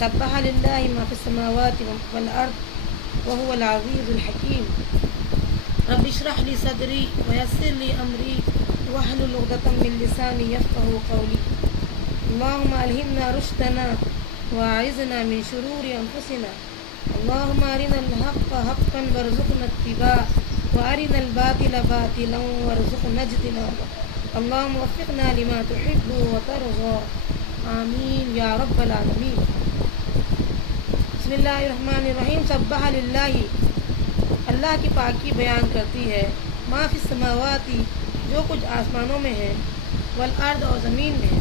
سبح للہ ما فی السماوات والارض وهو العزیز الحکیم رب اشرح لی صدری ویسر لی امری واحلل عقدۃ من لسانی یفقهوا قولی اللهم الہمنا رشدنا واعذنا من شرور انفسنا اللهم ارنا الحق حقا وارزقنا اتباعه وارنا الباطل باطلا وارزقنا اجتنابه اللهم وفقنا لما تحب وترضى آمین یا رب العالمین۔ بسم اللہ الرحمن الرحیم۔ سبح للہ، اللہ کی پاکی بیان کرتی ہے، ما فی السماوات، جو کچھ آسمانوں میں ہے، والارض، اور زمین میں ہے،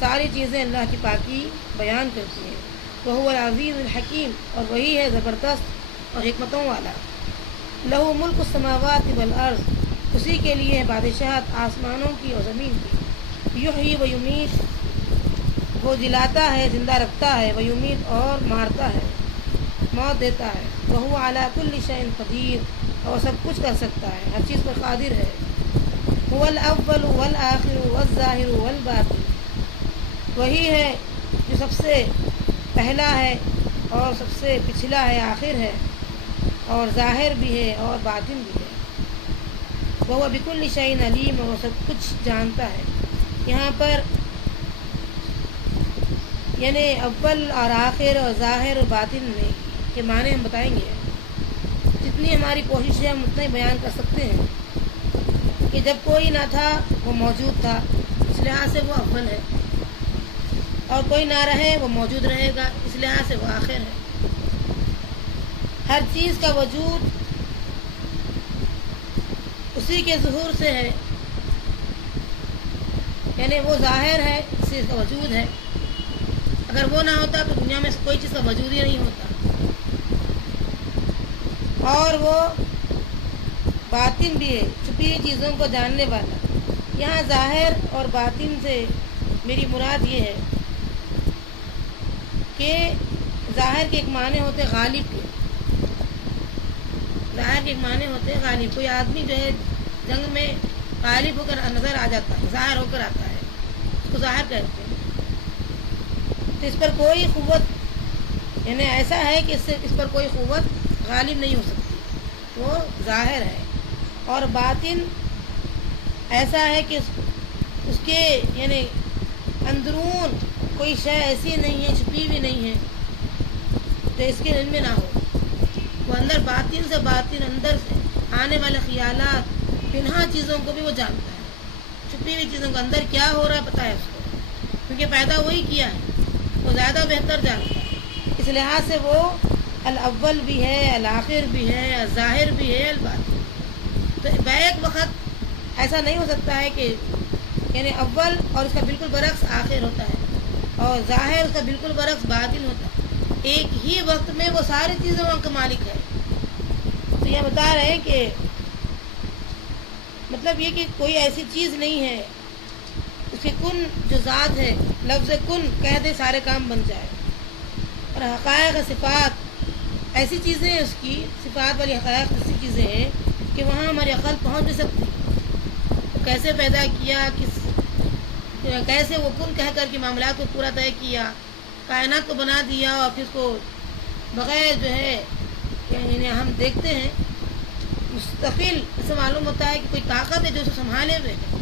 ساری چیزیں اللہ کی پاکی بیان کرتی ہیں۔ وہو العزیز الحکیم، اور وہی ہے زبردست اور حکمتوں والا۔ لہو ملک السماوات والارض، اسی کے لیے ہے بادشاہت آسمانوں کی اور زمین کی۔ یحیی و یمیت، وہ جلاتا ہے، زندہ رکھتا ہے، و یمیت، اور مارتا ہے، موت دیتا ہے۔ وہو علی کل شیء قدیر، اور سب کچھ کر سکتا ہے، ہر چیز پر قادر ہے۔ هو الاول والآخر والظاہر والباطن، وہی ہے جو سب سے پہلا ہے اور سب سے پچھلا ہے، آخر ہے، اور ظاہر بھی ہے اور باطن بھی ہے۔ وہو بکل شیء علیم، اور وہ سب کچھ جانتا ہے۔ یہاں پر یعنی اول اور آخر اور ظاہر اور باطن میں کے معنی ہم بتائیں گے۔ جتنی ہماری کوشش ہے ہم اتنا ہی بیان کر سکتے ہیں کہ جب کوئی نہ تھا وہ موجود تھا، اس لحاظ سے وہ اول ہے، اور کوئی نہ رہے وہ موجود رہے گا، اس لحاظ سے وہ آخر ہے۔ ہر چیز کا وجود اسی کے ظہور سے ہے، یعنی وہ ظاہر ہے، اس چیز کا وجود ہے۔ اگر وہ نہ ہوتا تو دنیا میں کوئی چیز کا وجود ہی نہیں ہوتا۔ اور وہ باطن بھی ہے، چھپی ہوئی چیزوں کو جاننے والا۔ یہاں ظاہر اور باطن سے میری مراد یہ ہے کہ ظاہر کے ایک معنی ہوتے غالب کے، ظاہر کے ایک معنی ہوتے غالب۔ کوئی آدمی جو ہے جنگ میں غالب ہو کر نظر آ جاتا ہے، ظاہر ہو کر آتا ہے، اس کو ظاہر کہتے ہیں۔ تو اس پر کوئی قوت، یعنی ایسا ہے کہ اس پر کوئی قوت غالب نہیں ہو سکتی، وہ ظاہر ہے۔ اور باطن ایسا ہے کہ اس کے یعنی اندرون کوئی شے ایسی نہیں ہے، چھپی بھی نہیں ہے تو اس کے علم میں نہ ہو۔ وہ اندر باطن سے اندر سے آنے والے خیالات، پنہا چیزوں کو بھی وہ جانتا ہے، چھپی ہوئی چیزوں کو اندر کیا ہو رہا ہے پتہ ہے اس کو، کیونکہ پیدا وہی کیا ہے، وہ زیادہ بہتر جانتا ہے۔ اس لحاظ سے وہ الاول بھی ہے، الآخر بھی ہے، الظاہر بھی ہے، الباطن۔ تو بیک وقت ایسا نہیں ہو سکتا ہے کہ یعنی اول اور اس کا بالکل برعکس آخر ہوتا ہے، اور ظاہر اس کا بالکل برعکس باطن ہوتا ہے۔ ایک ہی وقت میں وہ ساری چیزوں کا مالک ہے۔ تو یہ بتا رہے ہیں کہ مطلب یہ کہ کوئی ایسی چیز نہیں ہے، اس کی کن جو ذات ہے، لفظ کن کہہ دے سارے کام بن جائے۔ اور حقائق صفات ایسی چیزیں ہیں، اس کی صفات والی حقائق ایسی چیزیں ہیں کہ وہاں ہماری عقل پہنچ نہیں سکتی۔ تو کیسے پیدا کیا، کیسے وہ کن کہہ کر کے معاملات کو پورا طے کیا، کائنات کو بنا دیا، اور پھر اس کو بغیر جو ہے یعنی ہم دیکھتے ہیں مستقل، اسے معلوم ہوتا ہے کہ کوئی طاقت ہے جو اسے سنبھالے ہوئے ہے،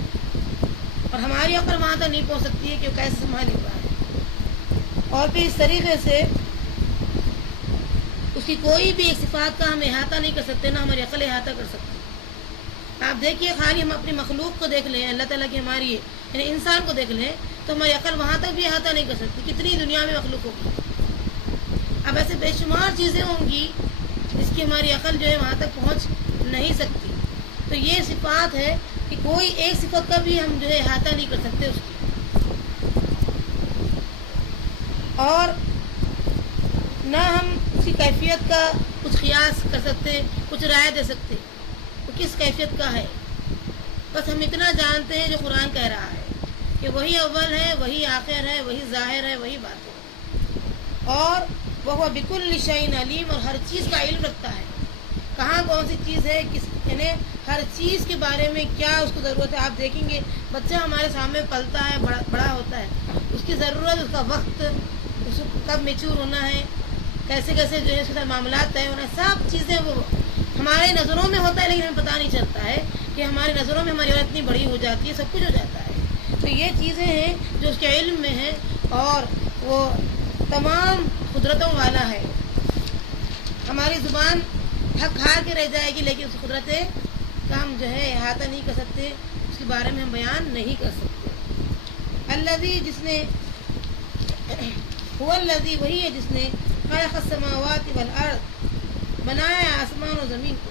اور ہماری عقل وہاں تک نہیں پہنچ سکتی ہے کہ وہ کیسے سنبھالے ہوا ہے۔ اور پھر اس طریقے سے اس کی کوئی بھی ایک صفات کا ہم احاطہ نہیں کر سکتے، نہ ہماری عقل احاطہ کر سکتی۔ آپ دیکھیے، خالی ہم اپنی مخلوق کو دیکھ لیں، اللہ تعالیٰ کی ہماری یعنی انسان کو دیکھ لیں تو ہماری عقل وہاں تک بھی احاطہ نہیں کر سکتی، کتنی دنیا میں مخلوق ہوگی۔ اب ایسے بے شمار چیزیں ہوں گی جس کی ہماری عقل جو ہے وہاں تک پہنچ نہیں سکتی۔ تو یہ صفات ہے کہ کوئی ایک صفت کا بھی ہم جو ہے احاطہ نہیں کر سکتے اس کی، اور نہ ہم اس کی کیفیت کا کچھ قیاس کر سکتے، کچھ رائے دے سکتے وہ کس کیفیت کا ہے۔ بس ہم اتنا جانتے ہیں جو قرآن کہہ رہا ہے کہ وہی اول ہے، وہی آخر ہے، وہی ظاہر ہے، وہی باطن ہے، اور وہ بکل شیء علیم، اور ہر چیز کا علم رکھتا ہے، کہاں کون سی چیز ہے، کس یعنی ہر چیز کے بارے میں کیا اس کو ضرورت ہے۔ آپ دیکھیں گے بچہ ہمارے سامنے پلتا ہے، بڑا ہوتا ہے، اس کی ضرورت، اس کا وقت، اس کو کب میچور ہونا ہے، کیسے کیسے جو ہے اس کے ساتھ معاملات طے ہونا ہے، سب چیزیں وہ ہمارے نظروں میں ہوتا ہے لیکن ہمیں پتہ نہیں چلتا ہے کہ ہماری نظروں میں ہماری عورت اتنی بڑی ہو جاتی ہے، سب کچھ ہو جاتا ہے۔ تو یہ چیزیں ہیں جو اس کے علم میں ہیں اور وہ تمام قدرتوں والا ہے۔ ہماری زبان حق ہار کے رہ جائے گی لیکن اس قدرت کا ہم جو ہے احاطہ نہیں کر سکتے، اس کے بارے میں ہم بیان نہیں کر سکتے۔ الذی جس نے هو الذی وہی ہے جس نے خلق السماوات والارض بنایا آسمان و زمین کو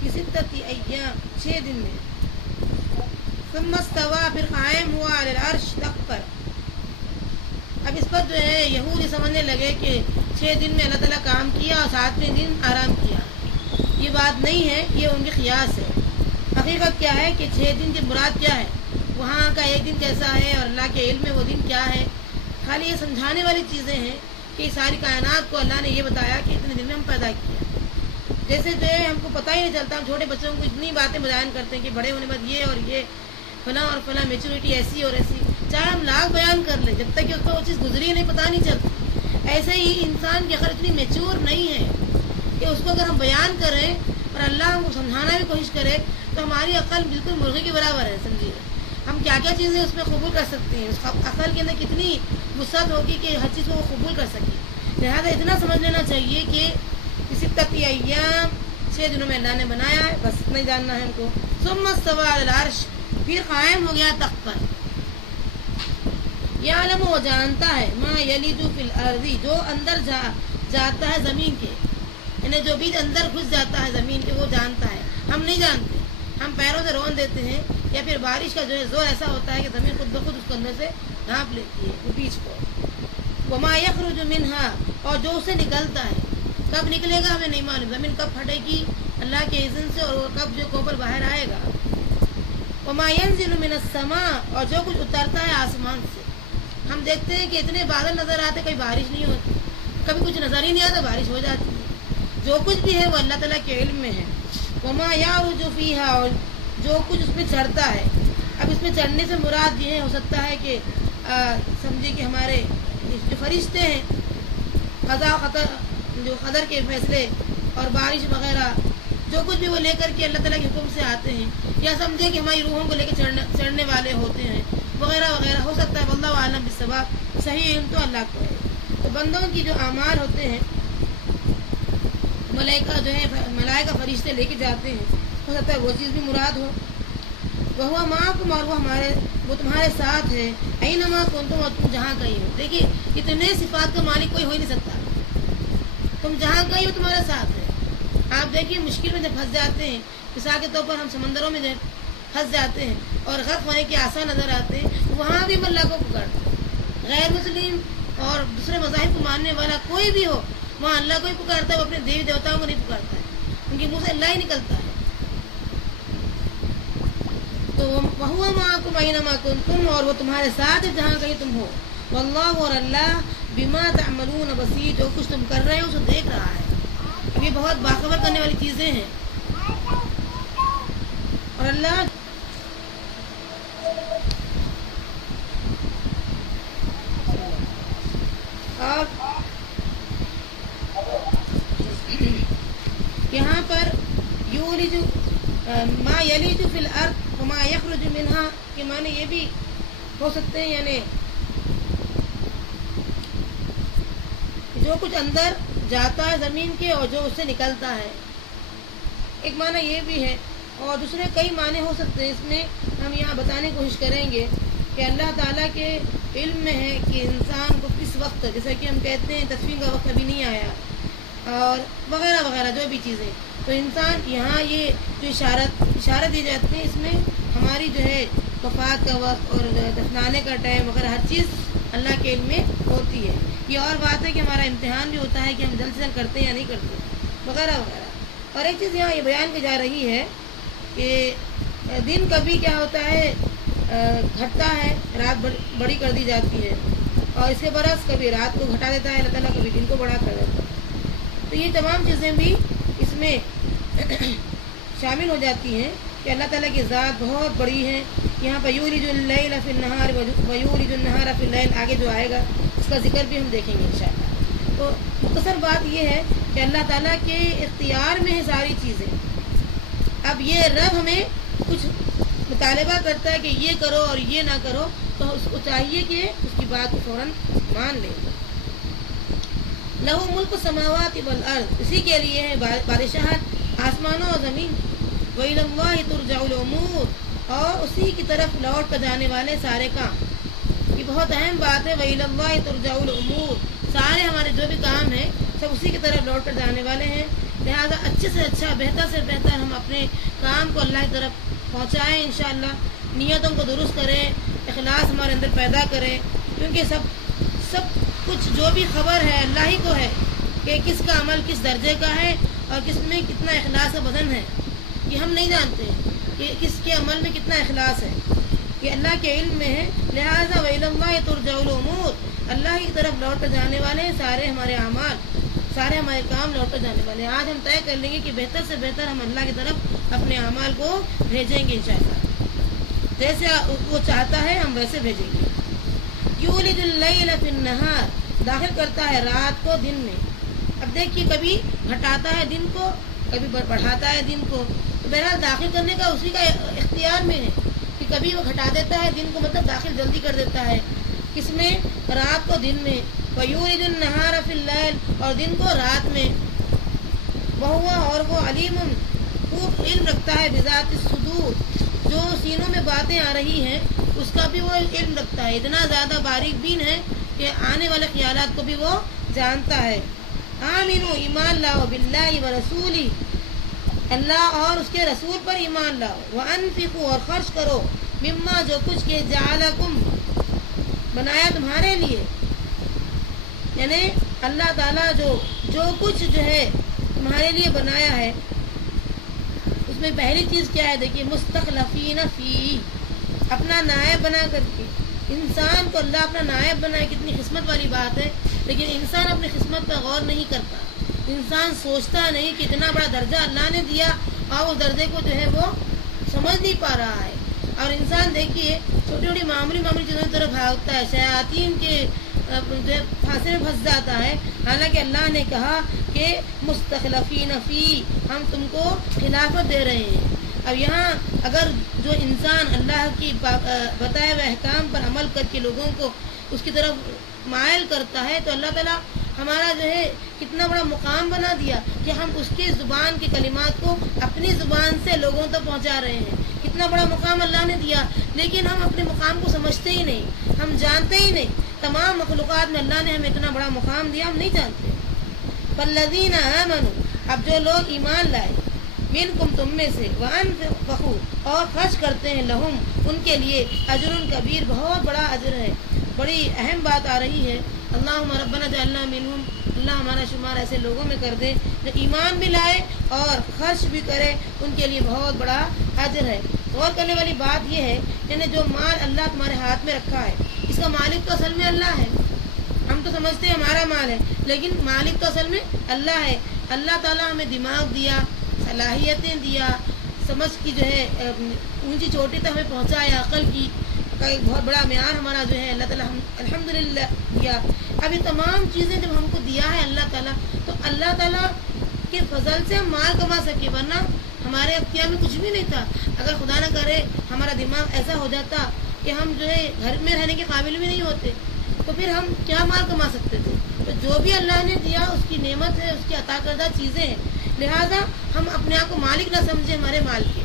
فی ستۃ ایام 6 دن میں، ثم استوى پھر قائم ہوا علی العرش تخت پر۔ اب اس پر جو ہے یہود یہ سمجھنے لگے کہ 6 دن میں اللہ تعالیٰ کام کیا اور 7ویں دن آرام کیا، یہ بات نہیں ہے، یہ ان کی قیاس ہے۔ حقیقت کیا ہے کہ 6 دن کی مراد کیا ہے، وہاں کا ایک دن کیسا ہے اور اللہ کے علم میں وہ دن کیا ہے، خالی یہ سمجھانے والی چیزیں ہیں کہ ساری کائنات کو اللہ نے یہ بتایا کہ اتنے دن میں ہم پیدا کیا۔ جیسے جو ہے ہم کو پتہ ہی نہیں چلتا، ہم چھوٹے بچوں کو اتنی باتیں بیان کرتے ہیں کہ بڑے ہونے بعد یہ اور یہ فلاں اور فلاں میچورٹی ایسی اور ایسی، چاہے ہم لاکھ بیان کر لیں جب تک کہ اس کو وہ چیز گزری نہیں پتہ نہیں چلتی۔ ایسے ہی انسان کی عقل اتنی میچور نہیں ہے کہ اس کو اگر ہم بیان کریں اور اللہ ہم کو سمجھانا بھی کوشش کرے تو ہماری عقل بالکل مرغی کے برابر ہے، سمجھیے ہم کیا کیا چیزیں اس میں قبول کر سکتے ہیں، اس عقل کے اندر کتنی وسعت ہوگی کہ ہر چیز کو وہ قبول کر سکے۔ لہٰذا اتنا سمجھ لینا چاہیے کہ ستۃ ایام 6 دنوں میں اللہ نے بنایا ہے، بس اتنا ہی جاننا ہے ہم کو۔ ثم استوى علی العرش پھر قائم ہو گیا تخت پر۔ یعلم وہ جانتا ہے ما یلج فی الارض جو اندر جاتا ہے زمین کے، یعنی جو بیج اندر گھس جاتا ہے زمین کے وہ جانتا ہے، ہم نہیں جانتے۔ ہم پیروں سے رون دیتے ہیں یا پھر بارش کا جو ہے زور ایسا ہوتا ہے کہ زمین خود بخود اس کو اندر سے ڈھانپ لیتی ہے وہ بیج کو۔ وما یخرج منہا اور جو اسے نکلتا ہے، کب نکلے گا ہمیں نہیں معلوم، زمین کب پھٹے گی اللہ کے اذن سے اور وہ کب جو کوپر باہر آئے گا۔ وما ينزل من السماء اور جو کچھ اترتا ہے آسمان سے، ہم دیکھتے ہیں کہ اتنے بادل نظر آتے کبھی بارش نہیں ہوتی، کبھی کچھ نظر ہی نہیں آتا بارش ہو جاتی ہے، جو کچھ بھی ہے وہ اللہ تعالیٰ کے علم میں ہے۔ وما يعرج فيها اور جو کچھ اس میں چڑھتا ہے، اب اس میں چڑھنے سے مراد یہ ہو سکتا ہے کہ سمجھے کہ ہمارے جو فرشتے ہیں قضا خطر جو قدر کے فیصلے اور بارش وغیرہ جو کچھ بھی وہ لے کر کے اللہ تعالیٰ کے حکم سے آتے ہیں، یا سمجھے کہ ہماری روحوں کو لے کے چڑھنے والے ہوتے ہیں وغیرہ وغیرہ، ہو سکتا ہے واللہ عالم بالصواب، صحیح علم تو اللہ کو ہے۔ تو بندوں کی جو اعمال ہوتے ہیں ملائکہ فرشتے لے کے جاتے ہیں، ہو سکتا ہے وہ چیز بھی مراد ہو۔ وہو معکم اور وہ تمہارے ساتھ ہے، اینما کنتم اور تم جہاں کہیں ہو۔ دیکھیے اتنے صفات کا مالک کوئی ہو ہی نہیں سکتا، تم جہاں کہیں ہو تمہارے ساتھ ہے۔ آپ دیکھیے مشکل میں جب پھنس جاتے ہیں، مثال کے طور پر ہم سمندروں میں جب پھنس جاتے ہیں اور غرق ہونے کے آسان نظر آتے ہیں، وہاں بھی ہم اللہ کو پکارتے ہیں۔ غیر مسلم اور دوسرے مذاہب کو ماننے والا کوئی بھی ہو وہاں اللہ کو ہی پکارتا ہے، وہ اپنے دیوی دیوتاؤں کو نہیں پکارتا ہے، ان کے منہ سے اللہ ہی نکلتا ہے۔ تو وَهُوَ مَعَكُمْ أَيْنَمَا كُنتُمْ اور وہ تمہارے ساتھ ہے جہاں کہیں تم ہو۔ واللہ اور اللہ بما تعملون بصیر جو کچھ تم کر رہے ہو اسے دیکھ رہا ہے۔ اب یہ بہت باخبر کرنے والی چیزیں ہیں، اور اللہ یہاں پر یولج ما یلج فی الارض وما یخرج منہا کے معنی یہ بھی ہو سکتے ہیں، یعنی جو کچھ اندر جاتا ہے زمین کے اور جو اس سے نکلتا ہے، ایک معنی یہ بھی ہے، اور دوسرے کئی معنی ہو سکتے ہیں۔ اس میں ہم یہاں بتانے کی کوشش کریں گے کہ اللہ تعالیٰ کے علم میں ہے کہ انسان کو کس وقت، جیسا کہ ہم کہتے ہیں تدفین کا وقت ابھی نہیں آیا اور وغیرہ وغیرہ جو بھی چیزیں، تو انسان یہاں یہ جو اشارہ دی جاتی ہے اس میں ہماری جو ہے وفات کا وقت اور دفنانے کا ٹائم وغیرہ ہر چیز اللہ کے علم میں ہوتی ہے۔ یہ اور بات ہے کہ ہمارا امتحان بھی ہوتا ہے کہ ہم جلد سے جلد کرتے ہیں یا نہیں کرتے وغیرہ وغیرہ۔ اور ایک چیز یہاں یہ بیان کی جا رہی ہے کہ دن کبھی کیا ہوتا ہے گھٹتا ہے، رات بڑی کر دی جاتی ہے، اور اس کے برعکس کبھی رات کو گھٹا دیتا ہے اللہ تعالیٰ، کبھی دن کو بڑا کر دیتا ہے۔ تو یہ تمام چیزیں بھی اس میں شامل ہو جاتی ہیں کہ اللہ تعالیٰ کی ذات بہت بڑی ہے۔ یہاں پر یولج اللیل فی النہار ویولج النہار فی اللیل آگے جو آئے گا اس کا ذکر بھی ہم دیکھیں گے انشاءاللہ۔ تو مختصر بات یہ ہے کہ اللہ تعالیٰ کے اختیار میں ہے ساری چیزیں۔ اب یہ رب ہمیں کچھ مطالبہ کرتا ہے کہ یہ کرو اور یہ نہ کرو، تو اس کو چاہیے کہ اس کی بات کو فوراً مان لیں۔ لہو ملک السماوات والارض، اسی کے لیے ہے بادشاہت آسمانوں اور زمین کی۔ وإلی اللہ ترجع الامور، اور اسی کی طرف لوٹ کر جانے والے سارے کام۔ یہ بہت اہم بات ہے، وإلی اللہ ترجع الامور، سارے ہمارے جو بھی کام ہیں سب اسی کی طرف لوٹ کر جانے والے ہیں۔ لہذا اچھے سے اچھا، بہتر سے بہتر ہم اپنے کام کو اللہ کی طرف پہنچائیں انشاءاللہ، نیتوں کو درست کریں، اخلاص ہمارے اندر پیدا کریں، کیونکہ سب کچھ جو بھی خبر ہے اللہ ہی کو ہے کہ کس کا عمل کس درجے کا ہے اور کس میں کتنا اخلاص کا وزن ہے، یہ ہم نہیں جانتے کہ کس کے عمل میں کتنا اخلاص ہے، یہ اللہ کے علم میں ہے۔ لہٰذا وإلی اللہ ترجع الامور، اللہ کی طرف لوٹ کر جانے والے ہیں سارے ہمارے اعمال، سارے ہمارے کام لوٹ کر جانے والے ہیں۔ آج ہم طے کر لیں گے کہ بہتر سے بہتر ہم اللہ کی طرف اپنے اعمال کو بھیجیں گے انشاءاللہ، جیسے وہ چاہتا ہے ہم ویسے بھیجیں گے۔ یولج اللیل فی النہار، داخل کرتا ہے رات کو دن میں۔ اب دیکھیے کبھی گھٹاتا ہے دن کو، کبھی بڑھاتا ہے دن کو، تو بہرحال داخل کرنے کا اسی کا اختیار میں ہے کہ کبھی وہ گھٹا دیتا ہے دن کو، مطلب داخل جلدی کر دیتا ہے کس میں، رات کو دن میں۔ وَيُولِجُ النَّهَارَ فِي اللَّيْلِ، اور دن کو رات میں۔ وَهُوَ، اور وہ علیم، خوب علم رکھتا ہے، بذات الصدور، جو سینوں میں باتیں آ رہی ہیں اس کا بھی وہ علم رکھتا ہے، اتنا زیادہ باریک بین ہے کہ آنے والے خیالات کو بھی وہ جانتا ہے۔ آمنو، ایمان لاؤ، باللہ ورسولہ، اللہ اور اس کے رسول پر ایمان لاؤ۔ وانفقوا، اور خرچ کرو، مما، جو کچھ کہ جعلکم، بنایا تمہارے لیے، یعنی اللہ تعالیٰ جو کچھ جو ہے تمہارے لیے بنایا ہے، اس میں پہلی چیز کیا ہے؟ دیکھیے، مستخلفین فی، اپنا نائب بنا کر کے۔ انسان کو اللہ اپنا نائب بنائے، کتنی قسمت والی بات ہے، لیکن انسان اپنی قسمت پر غور نہیں کرتا، انسان سوچتا نہیں کہ اتنا بڑا درجہ اللہ نے دیا اور اس درجے کو جو ہے وہ سمجھ نہیں پا رہا ہے۔ اور انسان دیکھیے چھوٹی چھوٹی معمولی چیزوں کی طرف بھاگتا ہے، شیاطین کے جو پھانسے میں پھنس جاتا ہے، حالانکہ اللہ نے کہا کہ مستخلفین فی، ہم تم کو خلافت دے رہے ہیں۔ اب یہاں اگر جو انسان اللہ کی بتائے ہوئے احکام پر عمل کر کے لوگوں کو اس کی طرف مائل کرتا ہے، تو اللہ تعالیٰ ہمارا جو ہے کتنا بڑا مقام بنا دیا کہ ہم اس کی زبان کے کلمات کو اپنی زبان سے لوگوں تک پہنچا رہے ہیں، کتنا بڑا مقام اللہ نے دیا، لیکن ہم اپنے مقام کو سمجھتے ہی نہیں، ہم جانتے ہی نہیں۔ تمام مخلوقات میں اللہ نے ہمیں اتنا بڑا مقام دیا، ہم نہیں جانتے۔ فالذین آمنوا، اب جو لوگ ایمان لائے، منکم، تم میں سے، وانفقوا، اور خرچ کرتے ہیں، لہم، ان کے لیے، اجر کبیر، بہت بڑا اجر ہے۔ بڑی اہم بات آ رہی ہے، اللہم ربنا جعلنا منہم، اللہ ہمارا شمار ایسے لوگوں میں کر دے جو ایمان بھی لائے اور خرچ بھی کرے، ان کے لیے بہت بڑا اجر ہے۔ غور کرنے والی بات یہ ہے، یعنی جو مال اللہ تمہارے ہاتھ میں رکھا ہے، اس کا مالک تو اصل میں اللہ ہے۔ ہم تو سمجھتے ہیں ہمارا مال ہے، لیکن مالک تو اصل میں اللہ ہے۔ اللہ تعالیٰ ہمیں دماغ دیا، صلاحیتیں دیا، سمجھ کی جو ہے اونچی چوٹی تک ہمیں پہنچایا، عقل کی کا ایک بہت بڑا معیار ہمارا جو ہے اللہ تعالیٰ ہم الحمدللہ دیا۔ اب یہ تمام چیزیں جب ہم کو دیا ہے اللہ تعالیٰ، تو اللہ تعالیٰ کے فضل سے ہم مال کما سکے، ورنہ ہمارے اختیار میں کچھ بھی نہیں تھا۔ اگر خدا نہ کرے ہمارا دماغ ایسا ہو جاتا کہ ہم جو ہے گھر میں رہنے کے قابل بھی نہیں ہوتے، تو پھر ہم کیا مال کما سکتے تھے؟ تو جو بھی اللہ نے دیا اس کی نعمت ہے، اس کی عطا کردہ چیزیں ہیں، لہٰذا ہم اپنے آپ کو مالک نہ سمجھیں ہمارے مال کے۔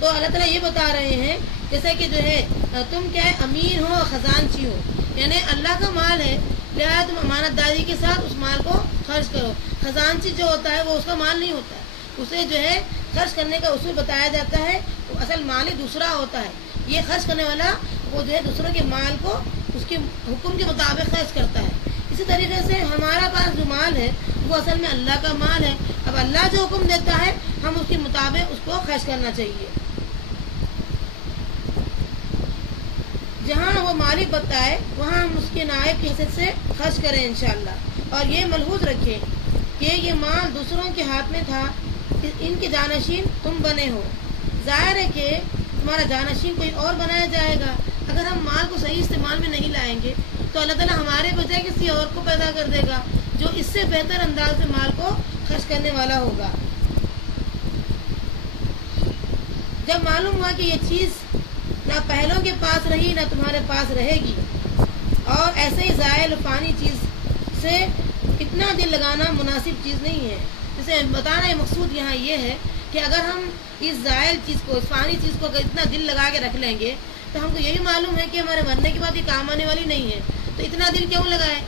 تو اللہ تعالیٰ یہ بتا رہے ہیں جیسے کہ جو ہے تم کیا ہے، امیر ہو، خزانچی ہو، یعنی اللہ کا مال ہے، لہٰذا تم امانت داری کے ساتھ اس مال کو خرچ کرو۔ خزانچی جو ہوتا ہے وہ اس کا مال نہیں ہوتا ہے، اسے جو ہے خرچ کرنے کا اصول بتایا جاتا ہے، اصل مالک دوسرا ہوتا ہے، یہ خرچ کرنے والا وہ جو ہے دوسروں کے مال کو اس کے حکم کے مطابق خرچ کرتا ہے۔ اسی طریقے سے ہمارا پاس جو مال ہے وہ اصل میں اللہ کا مال ہے، اب اللہ جو حکم دیتا ہے ہم اس کے مطابق اس کو خرچ کرنا چاہیے۔ جہاں وہ مالک بتائے وہاں ہم اس کے نائب کی حیثیت سے خرچ کریں انشاءاللہ، اور یہ ملحوظ رکھیں کہ یہ مال دوسروں کے ہاتھ میں تھا، ان کے جانشین تم بنے ہو، ظاہر ہے کہ تمہارا جانشین کوئی اور بنایا جائے گا۔ اگر ہم مال کو صحیح استعمال میں نہیں لائیں گے تو اللہ تعالیٰ ہمارے بجائے کسی اور کو پیدا کر دے گا جو اس سے بہتر انداز میں مال کو خرچ کرنے والا ہوگا۔ جب معلوم ہوا کہ یہ چیز نہ پہلوں کے پاس رہی نہ تمہارے پاس رہے گی، اور ایسے ہی زائل فانی چیز سے اتنا دل لگانا مناسب چیز نہیں ہے۔ جسے بتانا ہے مقصود یہاں یہ ہے کہ اگر ہم اس زائل چیز کو، اس فانی چیز کو اگر اتنا دل لگا کے رکھ لیں گے تو ہم کو یہی معلوم ہے کہ ہمارے مرنے کے بعد یہ کام آنے والی نہیں ہے، تو اتنا دل کیوں لگائے؟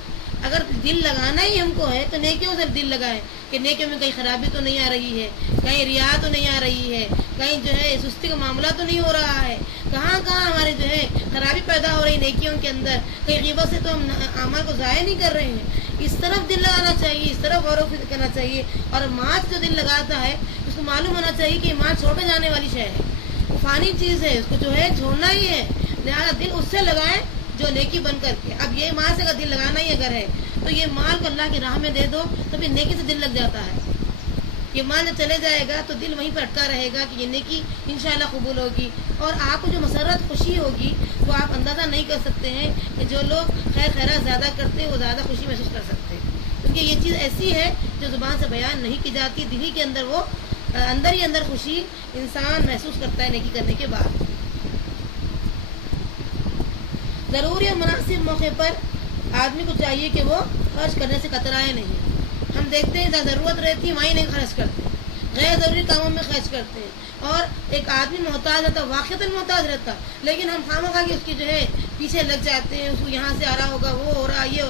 اگر دل لگانا ہی ہم کو ہے تو نیکیوں سے دل لگائیں کہ نیکیوں میں کہیں خرابی تو نہیں آ رہی ہے، کہیں ریا تو نہیں آ رہی ہے، کہیں جو ہے سستی کا معاملہ تو نہیں ہو رہا ہے، کہاں کہاں ہمارے جو ہے خرابی پیدا ہو رہی نیکیوں کے اندر، کہیں غیبت سے تو ہم اعمال کو ضائع نہیں کر رہے ہیں۔ اس طرف دل لگانا چاہیے، اس طرف غور و فکر کرنا چاہیے۔ اور ماچ جو دل لگاتا ہے اس کو معلوم ہونا چاہیے کہ ماچ چھوڑے جانے والی شے ہے، وہ فانی چیز ہے، اس کو جو ہے چھوڑنا ہی ہے، لہٰذا دل اس سے لگائیں جو نیکی بن کر کے۔ اب یہ ماں سے اگر دل لگانا ہی اگر ہے تو یہ مال کو اللہ کی راہ میں دے دو تو پھر نیکی سے دل لگ جاتا ہے۔ یہ مال جب چلے جائے گا تو دل وہیں پر اٹکا رہے گا کہ یہ نیکی انشاءاللہ قبول ہوگی، اور آپ کو جو مسرت خوشی ہوگی وہ آپ اندازہ نہیں کر سکتے ہیں کہ جو لوگ خیر خیرات زیادہ کرتے ہیں وہ زیادہ خوشی محسوس کر سکتے ہیں، کیونکہ یہ چیز ایسی ہے جو زبان سے بیان نہیں کی جاتی، دل ہی کے اندر وہ اندر ہی اندر خوشی انسان محسوس کرتا ہے نیکی کرنے کے بعد۔ ضروری اور مناسب موقع پر آدمی کو چاہیے کہ وہ خرچ کرنے سے کترائے نہیں۔ ہم دیکھتے ہیں جہاں ضرورت رہتی ہے وہیں نہیں خرچ کرتے، غیر ضروری کاموں میں خرچ کرتے ہیں، اور ایک آدمی محتاج رہتا، واقعتاً محتاج رہتا، لیکن ہم خواہ کہ اس کی جو ہے پیچھے لگ جاتے ہیں، اس کو یہاں سے آ رہا ہوگا، وہ ہو رہا، یہ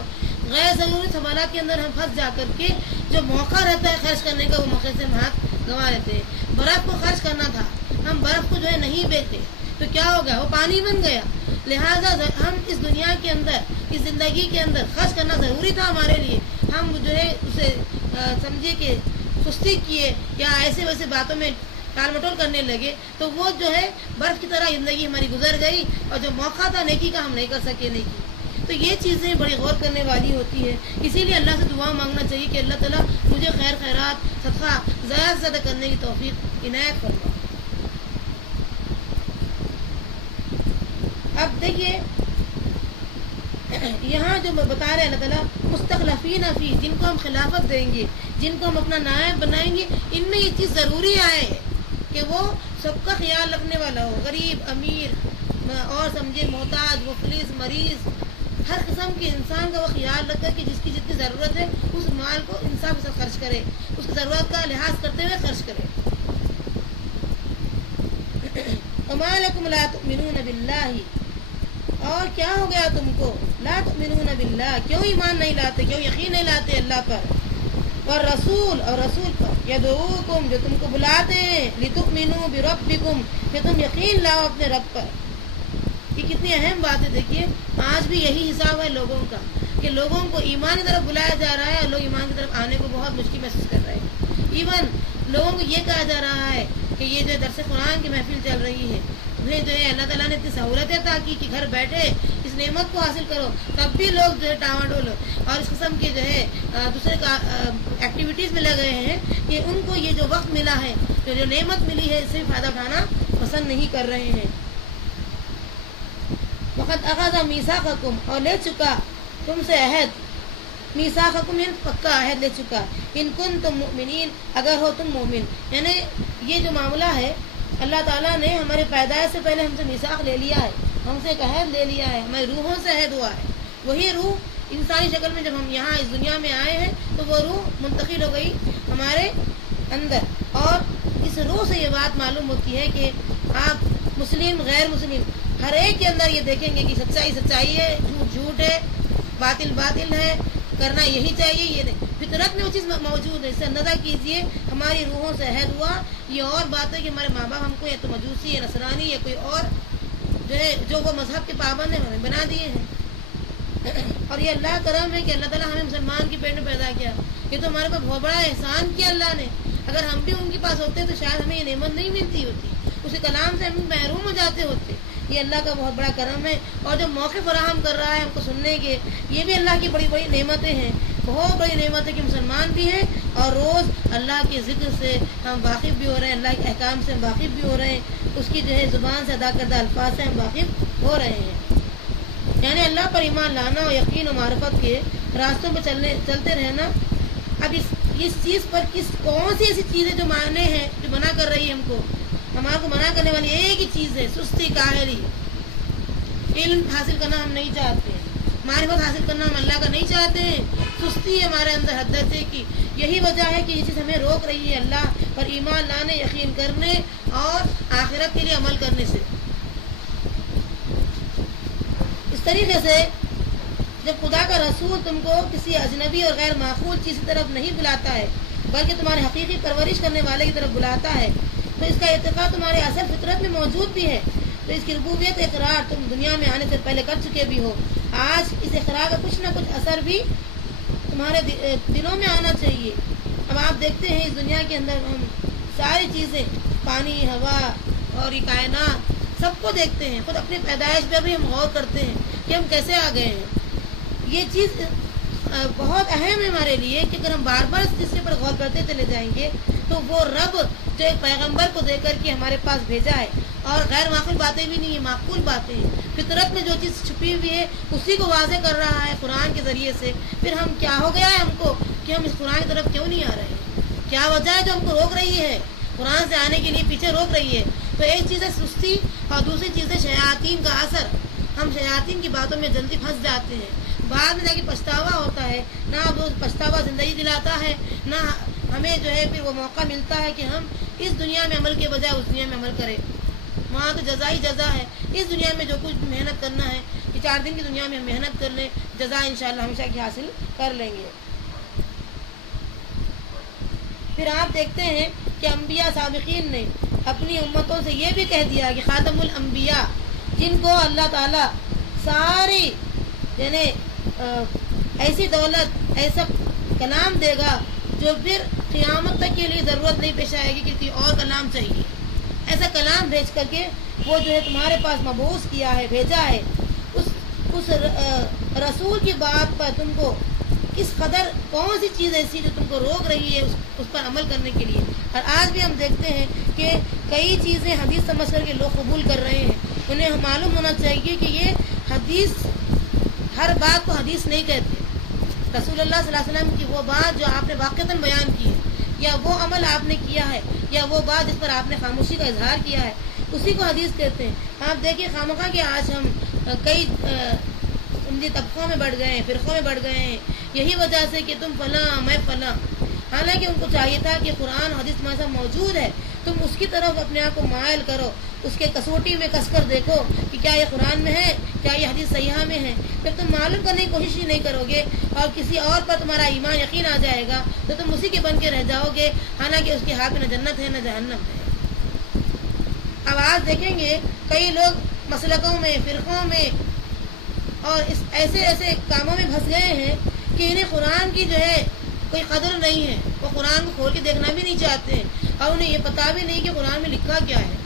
غیر ضروری سوالات کے اندر ہم پھنس جا کر کے جو موقع رہتا ہے خرچ کرنے کا وہ موقع سے ہم ہاتھ گنوا لیتے ہیں۔ برف کو خرچ کرنا تھا، ہم برف کو جو ہے نہیں بیچتے تو کیا ہو گیا؟ وہ پانی بن گیا۔ لہٰذا ہم اس دنیا کے اندر، اس زندگی کے اندر خرچ کرنا ضروری تھا ہمارے لیے، ہم جو ہے اسے سمجھے کہ سستی کیے یا ایسے ویسے باتوں میں ٹال مٹول کرنے لگے تو وہ جو ہے برف کی طرح زندگی ہماری گزر گئی، اور جو موقع تھا نیکی کا ہم نہیں کر سکے نیکی۔ تو یہ چیزیں بڑی غور کرنے والی ہوتی ہے، اسی لیے اللہ سے دعا مانگنا چاہیے کہ اللہ تعالیٰ مجھے خیر خیرات صدقہ زیادہ سے زیادہ کرنے کی توفیق عنایت فرما۔ اب دیکھیے یہاں جو بتا رہے اللہ تعالیٰ مستخلفین فی، جن کو ہم خلافت دیں گے، جن کو ہم اپنا نائب بنائیں گے، ان میں یہ چیز ضروری آئے کہ وہ سب کا خیال رکھنے والا ہو، غریب امیر اور سمجھے محتاج مفلس مریض، ہر قسم کے انسان کا وہ خیال رکھے کہ جس کی جتنی ضرورت ہے اس مال کو انصاف سے خرچ کرے، اس کی ضرورت کا لحاظ کرتے ہوئے خرچ کرے۔ وما لکم لا تؤمنون باللہ، اور کیا ہو گیا تم کو؟ لا تؤمنون باللہ، کیوں ایمان نہیں لاتے، کیوں یقین نہیں لاتے اللہ پر، والرسول، اور رسول پر، یدعوکم، جو تم کو بلاتے ہیں، لتؤمنوا بربکم، کہ تم یقین لاؤ اپنے رب پر۔ یہ کتنی اہم بات ہے۔ دیکھیے آج بھی یہی حساب ہے لوگوں کا کہ لوگوں کو ایمان کی طرف بلایا جا رہا ہے اور لوگ ایمان کی طرف آنے کو بہت مشکل محسوس کر رہے ہیں۔ ایون لوگوں کو یہ کہا جا رہا ہے کہ یہ جو درس قرآن کی محفل چل رہی ہے، انہیں جو ہے اللہ تعالیٰ نے اتنی سہولتیں عطا کی کہ گھر بیٹھے اس نعمت کو حاصل کرو، تب بھی لوگ جو ہے ڈاواڈول اور اس قسم کے جو ہے دوسرے کا ایکٹیویٹیز میں لگ رہے ہیں کہ ان کو یہ جو وقت ملا ہے، جو نعمت ملی ہے، اس سے فائدہ اٹھانا پسند نہیں کر رہے ہیں۔ وقد اخذ میثاقکم، اور لے چکا تم سے عہد، میثاقکم یعنی پکا عہد لے چکا، ان کنتم مؤمنین، اگر ہو تم مومن۔ یعنی یہ جو معاملہ ہے اللہ تعالیٰ نے ہمارے پیدائش سے پہلے ہم سے میثاق لے لیا ہے، ہم سے ایک عہد لے لیا ہے، ہماری روحوں سے عہد ہوا ہے۔ وہی روح انسانی شکل میں جب ہم یہاں اس دنیا میں آئے ہیں تو وہ روح منتقل ہو گئی ہمارے اندر، اور اس روح سے یہ بات معلوم ہوتی ہے کہ آپ مسلم غیر مسلم ہر ایک کے اندر یہ دیکھیں گے کہ سچائی سچائی ہے، جھوٹ جھوٹ ہے، باطل باطل ہے، کرنا یہی چاہیے، یہ نہیں، فطرت میں وہ چیز موجود ہے۔ اس سے اندازہ کیجئے ہماری روحوں سے عہد ہوا۔ یہ اور بات ہے کہ ہمارے ماں باپ ہم کو یا تو مجوسی یا نصرانی یا کوئی اور جو ہے جو وہ مذہب کے پابند ہیں ہمیں بنا دیے ہیں، اور یہ اللہ کرم ہے کہ اللہ تعالیٰ ہمیں مسلمان کی پیٹ میں پیدا کیا۔ یہ تو ہمارے پاس بہت بڑا احسان کیا اللہ نے، اگر ہم بھی ان کے پاس ہوتے تو شاید ہمیں یہ نعمت نہیں ملتی ہوتی، اس کے کلام سے ہم محروم ہو جاتے ہوتے۔ یہ اللہ کا بہت بڑا کرم ہے، اور جو موقع فراہم کر رہا ہے ہم کو سننے کے، یہ بھی اللہ کی بڑی بڑی نعمتیں ہیں، بہت بڑی نعمت ہے کہ مسلمان بھی ہیں اور روز اللہ کے ذکر سے ہم واقف بھی ہو رہے ہیں، اللہ کے احکام سے ہم واقف بھی ہو رہے ہیں، اس کی جو ہے زبان سے ادا کردہ الفاظ سے ہم واقف ہو رہے ہیں۔ یعنی اللہ پر ایمان لانا اور یقین و معرفت کے راستوں پہ چلتے رہنا. اب اس چیز پر کون سی ایسی چیزیں جو معنی ہیں جو منع کر رہی ہے ہم کو؟ ہمارے کو منع کرنے والی ایک ہی چیز ہے سستی، کاہلی. علم حاصل کرنا ہم نہیں چاہتے ہیں، معرفت حاصل کرنا ہم اللہ کا نہیں چاہتے ہیں. سستی ہے ہمارے اندر حد درجے کی. یہی وجہ ہے کہ یہ چیز ہمیں روک رہی ہے اللہ پر ایمان لانے، یقین کرنے اور آخرت کے لیے عمل کرنے سے. اس طریقے سے جب خدا کا رسول تم کو کسی اجنبی اور غیر معقول چیز کی طرف نہیں بلاتا ہے بلکہ تمہارے حقیقی پرورش کرنے والے کی طرف بلاتا ہے تو اس کا ارتقاء تمہارے اصل فطرت میں موجود بھی ہے. تو اس کی ربوبیت اقرار تم دنیا میں آنے سے پہلے کر چکے بھی ہو. آج اس اقرار کا کچھ نہ کچھ اثر بھی تمہارے دلوں میں آنا چاہیے. اب آپ دیکھتے ہیں اس دنیا کے اندر ہم ساری چیزیں، پانی، ہوا اور یہ کائنات، سب کو دیکھتے ہیں. خود اپنی پیدائش پہ بھی ہم غور کرتے ہیں کہ ہم کیسے آ گئے ہیں. یہ چیز بہت اہم ہے ہمارے لیے کہ اگر ہم بار بار اس چیز پر غور کرتے چلے جائیں گے تو وہ رب جو ایک پیغمبر کو دے کر کے ہمارے پاس بھیجا ہے، اور غیر معقول باتیں بھی نہیں ہیں، معقول باتیں ہیں. فطرت میں جو چیز چھپی ہوئی ہے اسی کو واضح کر رہا ہے قرآن کے ذریعے سے. پھر ہم کیا ہو گیا ہے ہم کو کہ ہم اس قرآن کی طرف کیوں نہیں آ رہے ہیں؟ کیا وجہ ہے جو ہم کو روک رہی ہے، قرآن سے آنے کے لیے پیچھے روک رہی ہے؟ تو ایک چیز ہے سستی اور دوسری چیز ہے شیاطین کا اثر. ہم شیاطین کی باتوں میں جلدی پھنس جاتے ہیں، بعد میں جا کے پچھتاوا ہوتا ہے. نہ وہ پچھتاوا زندگی دلاتا ہے، نہ ہمیں جو ہے پھر وہ موقع ملتا ہے کہ ہم اس دنیا میں عمل کے بجائے اس دنیا میں عمل کریں. وہاں تو جزا ہی جزا ہے. اس دنیا میں جو کچھ محنت کرنا ہے، یہ 4 دن کی دنیا میں ہم محنت کر لیں، جزا انشاءاللہ ہمیشہ کی حاصل کر لیں گے. پھر آپ دیکھتے ہیں کہ انبیاء سابقین نے اپنی امتوں سے یہ بھی کہہ دیا کہ خاتم الانبیاء، جن کو اللہ تعالیٰ ساری یعنی ایسی دولت، ایسا کلام دے گا جو پھر قیامت تک کے لیے ضرورت نہیں پیش آئے گی کہ کوئی اور کلام چاہیے. ایسا کلام بھیج کر کے وہ جو ہے تمہارے پاس مبعوث کیا ہے، بھیجا ہے. اس رسول کی بات پر تم کو کس قدر کون سی چیز ایسی جو تم کو روک رہی ہے اس پر عمل کرنے کے لیے. اور آج بھی ہم دیکھتے ہیں کہ کئی چیزیں حدیث سمجھ کر کے لوگ قبول کر رہے ہیں. انہیں معلوم ہونا چاہیے کہ یہ حدیث، ہر بات کو حدیث نہیں کہتے. رسول اللہ صلی اللہ علیہ وسلم کی وہ بات جو آپ نے واقعتاً بیان کی ہے، یا وہ عمل آپ نے کیا ہے، یا وہ بات جس پر آپ نے خاموشی کا اظہار کیا ہے، اسی کو حدیث کہتے ہیں. آپ دیکھیے خامخواہ کہ آج ہم کئی طبقوں میں بڑھ گئے ہیں، فرقوں میں بڑھ گئے ہیں، یہی وجہ سے کہ تم فلاں میں فلاں. حالانکہ ان کو چاہیے تھا کہ قرآن حدیث تمہارے ساتھ موجود ہے، تم اس کی طرف اپنے آپ کو مائل کرو، اس کے کسوٹی میں کس کر دیکھو کہ کیا یہ قرآن میں ہے، کیا یہ حدیث صحیحہ میں ہے. جب تم معلوم کرنے کی کوشش ہی نہیں کرو گے اور کسی اور پر تمہارا ایمان یقین آ جائے گا تو تم اسی کے بن کے رہ جاؤ گے، حالانکہ اس کے ہاتھ میں نہ جنت ہے نہ جہنم ہے. اب آج دیکھیں گے کئی لوگ مسلکوں میں، فرقوں میں اور ایسے کاموں میں پھنس گئے ہیں کہ انہیں قرآن کی جو ہے کوئی قدر نہیں ہے. وہ قرآن کو کھول کے دیکھنا بھی نہیں چاہتے ہیں، اور انہیں یہ پتہ بھی نہیں کہ قرآن میں لکھا کیا ہے،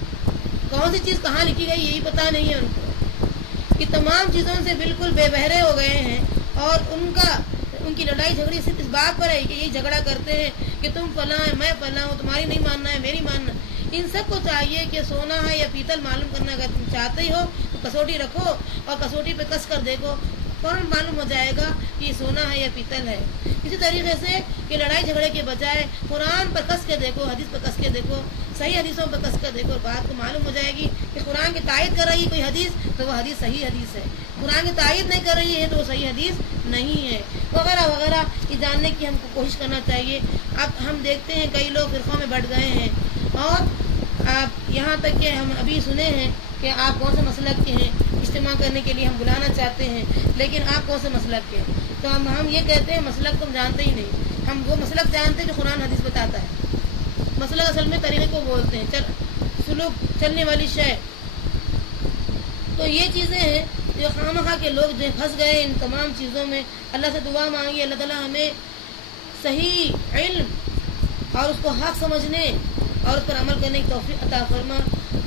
کون سی چیز کہاں لکھی گئی یہی پتہ نہیں ہے ان کو. کہ تمام چیزوں سے بالکل بے بہرے ہو گئے ہیں، اور ان کی لڑائی جھگڑی صرف اس بات پر ہے کہ یہ جھگڑا کرتے ہیں کہ تم فلاں ہے، میں فلاں ہوں، تمہاری نہیں ماننا ہے، میری ماننا. ان سب کو چاہیے کہ سونا ہے یا پیتل معلوم کرنا اگر تم چاہتے ہی ہو تو کسوٹی رکھو اور کسوٹی پہ کس کر دیکھو، فوراً معلوم ہو جائے گا کہ یہ سونا ہے یا پیتل ہے. اسی طریقے سے کہ لڑائی جھگڑے کے بجائے قرآن پر کس کے دیکھو، حدیث پر کس کے دیکھو، صحیح حدیثوں پر کس کر دیکھو، اور بات کو معلوم ہو جائے گی کہ قرآن کی تائید کر رہی ہے کوئی حدیث تو وہ حدیث صحیح حدیث ہے، قرآن کی تائید نہیں کر رہی ہے تو وہ صحیح حدیث نہیں ہے، وغیرہ وغیرہ. یہ جاننے کی ہم کو کوشش کرنا چاہیے. اب ہم دیکھتے ہیں کئی لوگ فرقوں میں بڑھ گئے ہیں، اور آپ یہاں تک کہ ہم ابھی سنے ہیں کہ آپ کون سے مسلک کے ہیں، اجتماع کرنے کے لیے ہم بلانا چاہتے ہیں، لیکن آپ کون سے مسلک کے ہیں؟ تو ہم یہ کہتے ہیں مسلک تم جانتے ہی نہیں. ہم وہ مسلک جانتے ہیں جو قرآن حدیث بتاتا ہے. مسلک اصل میں طریقے کو بولتے ہیں، سلوک، چلنے والی شے. تو یہ چیزیں ہیں جو خواہ کے لوگ جو پھنس گئے ان تمام چیزوں میں. اللہ سے دعا مانگی اللہ تعالیٰ ہمیں صحیح علم اور اس کو حق سمجھنے اور اس پر عمل کرنے کی توفیق عطا فرما،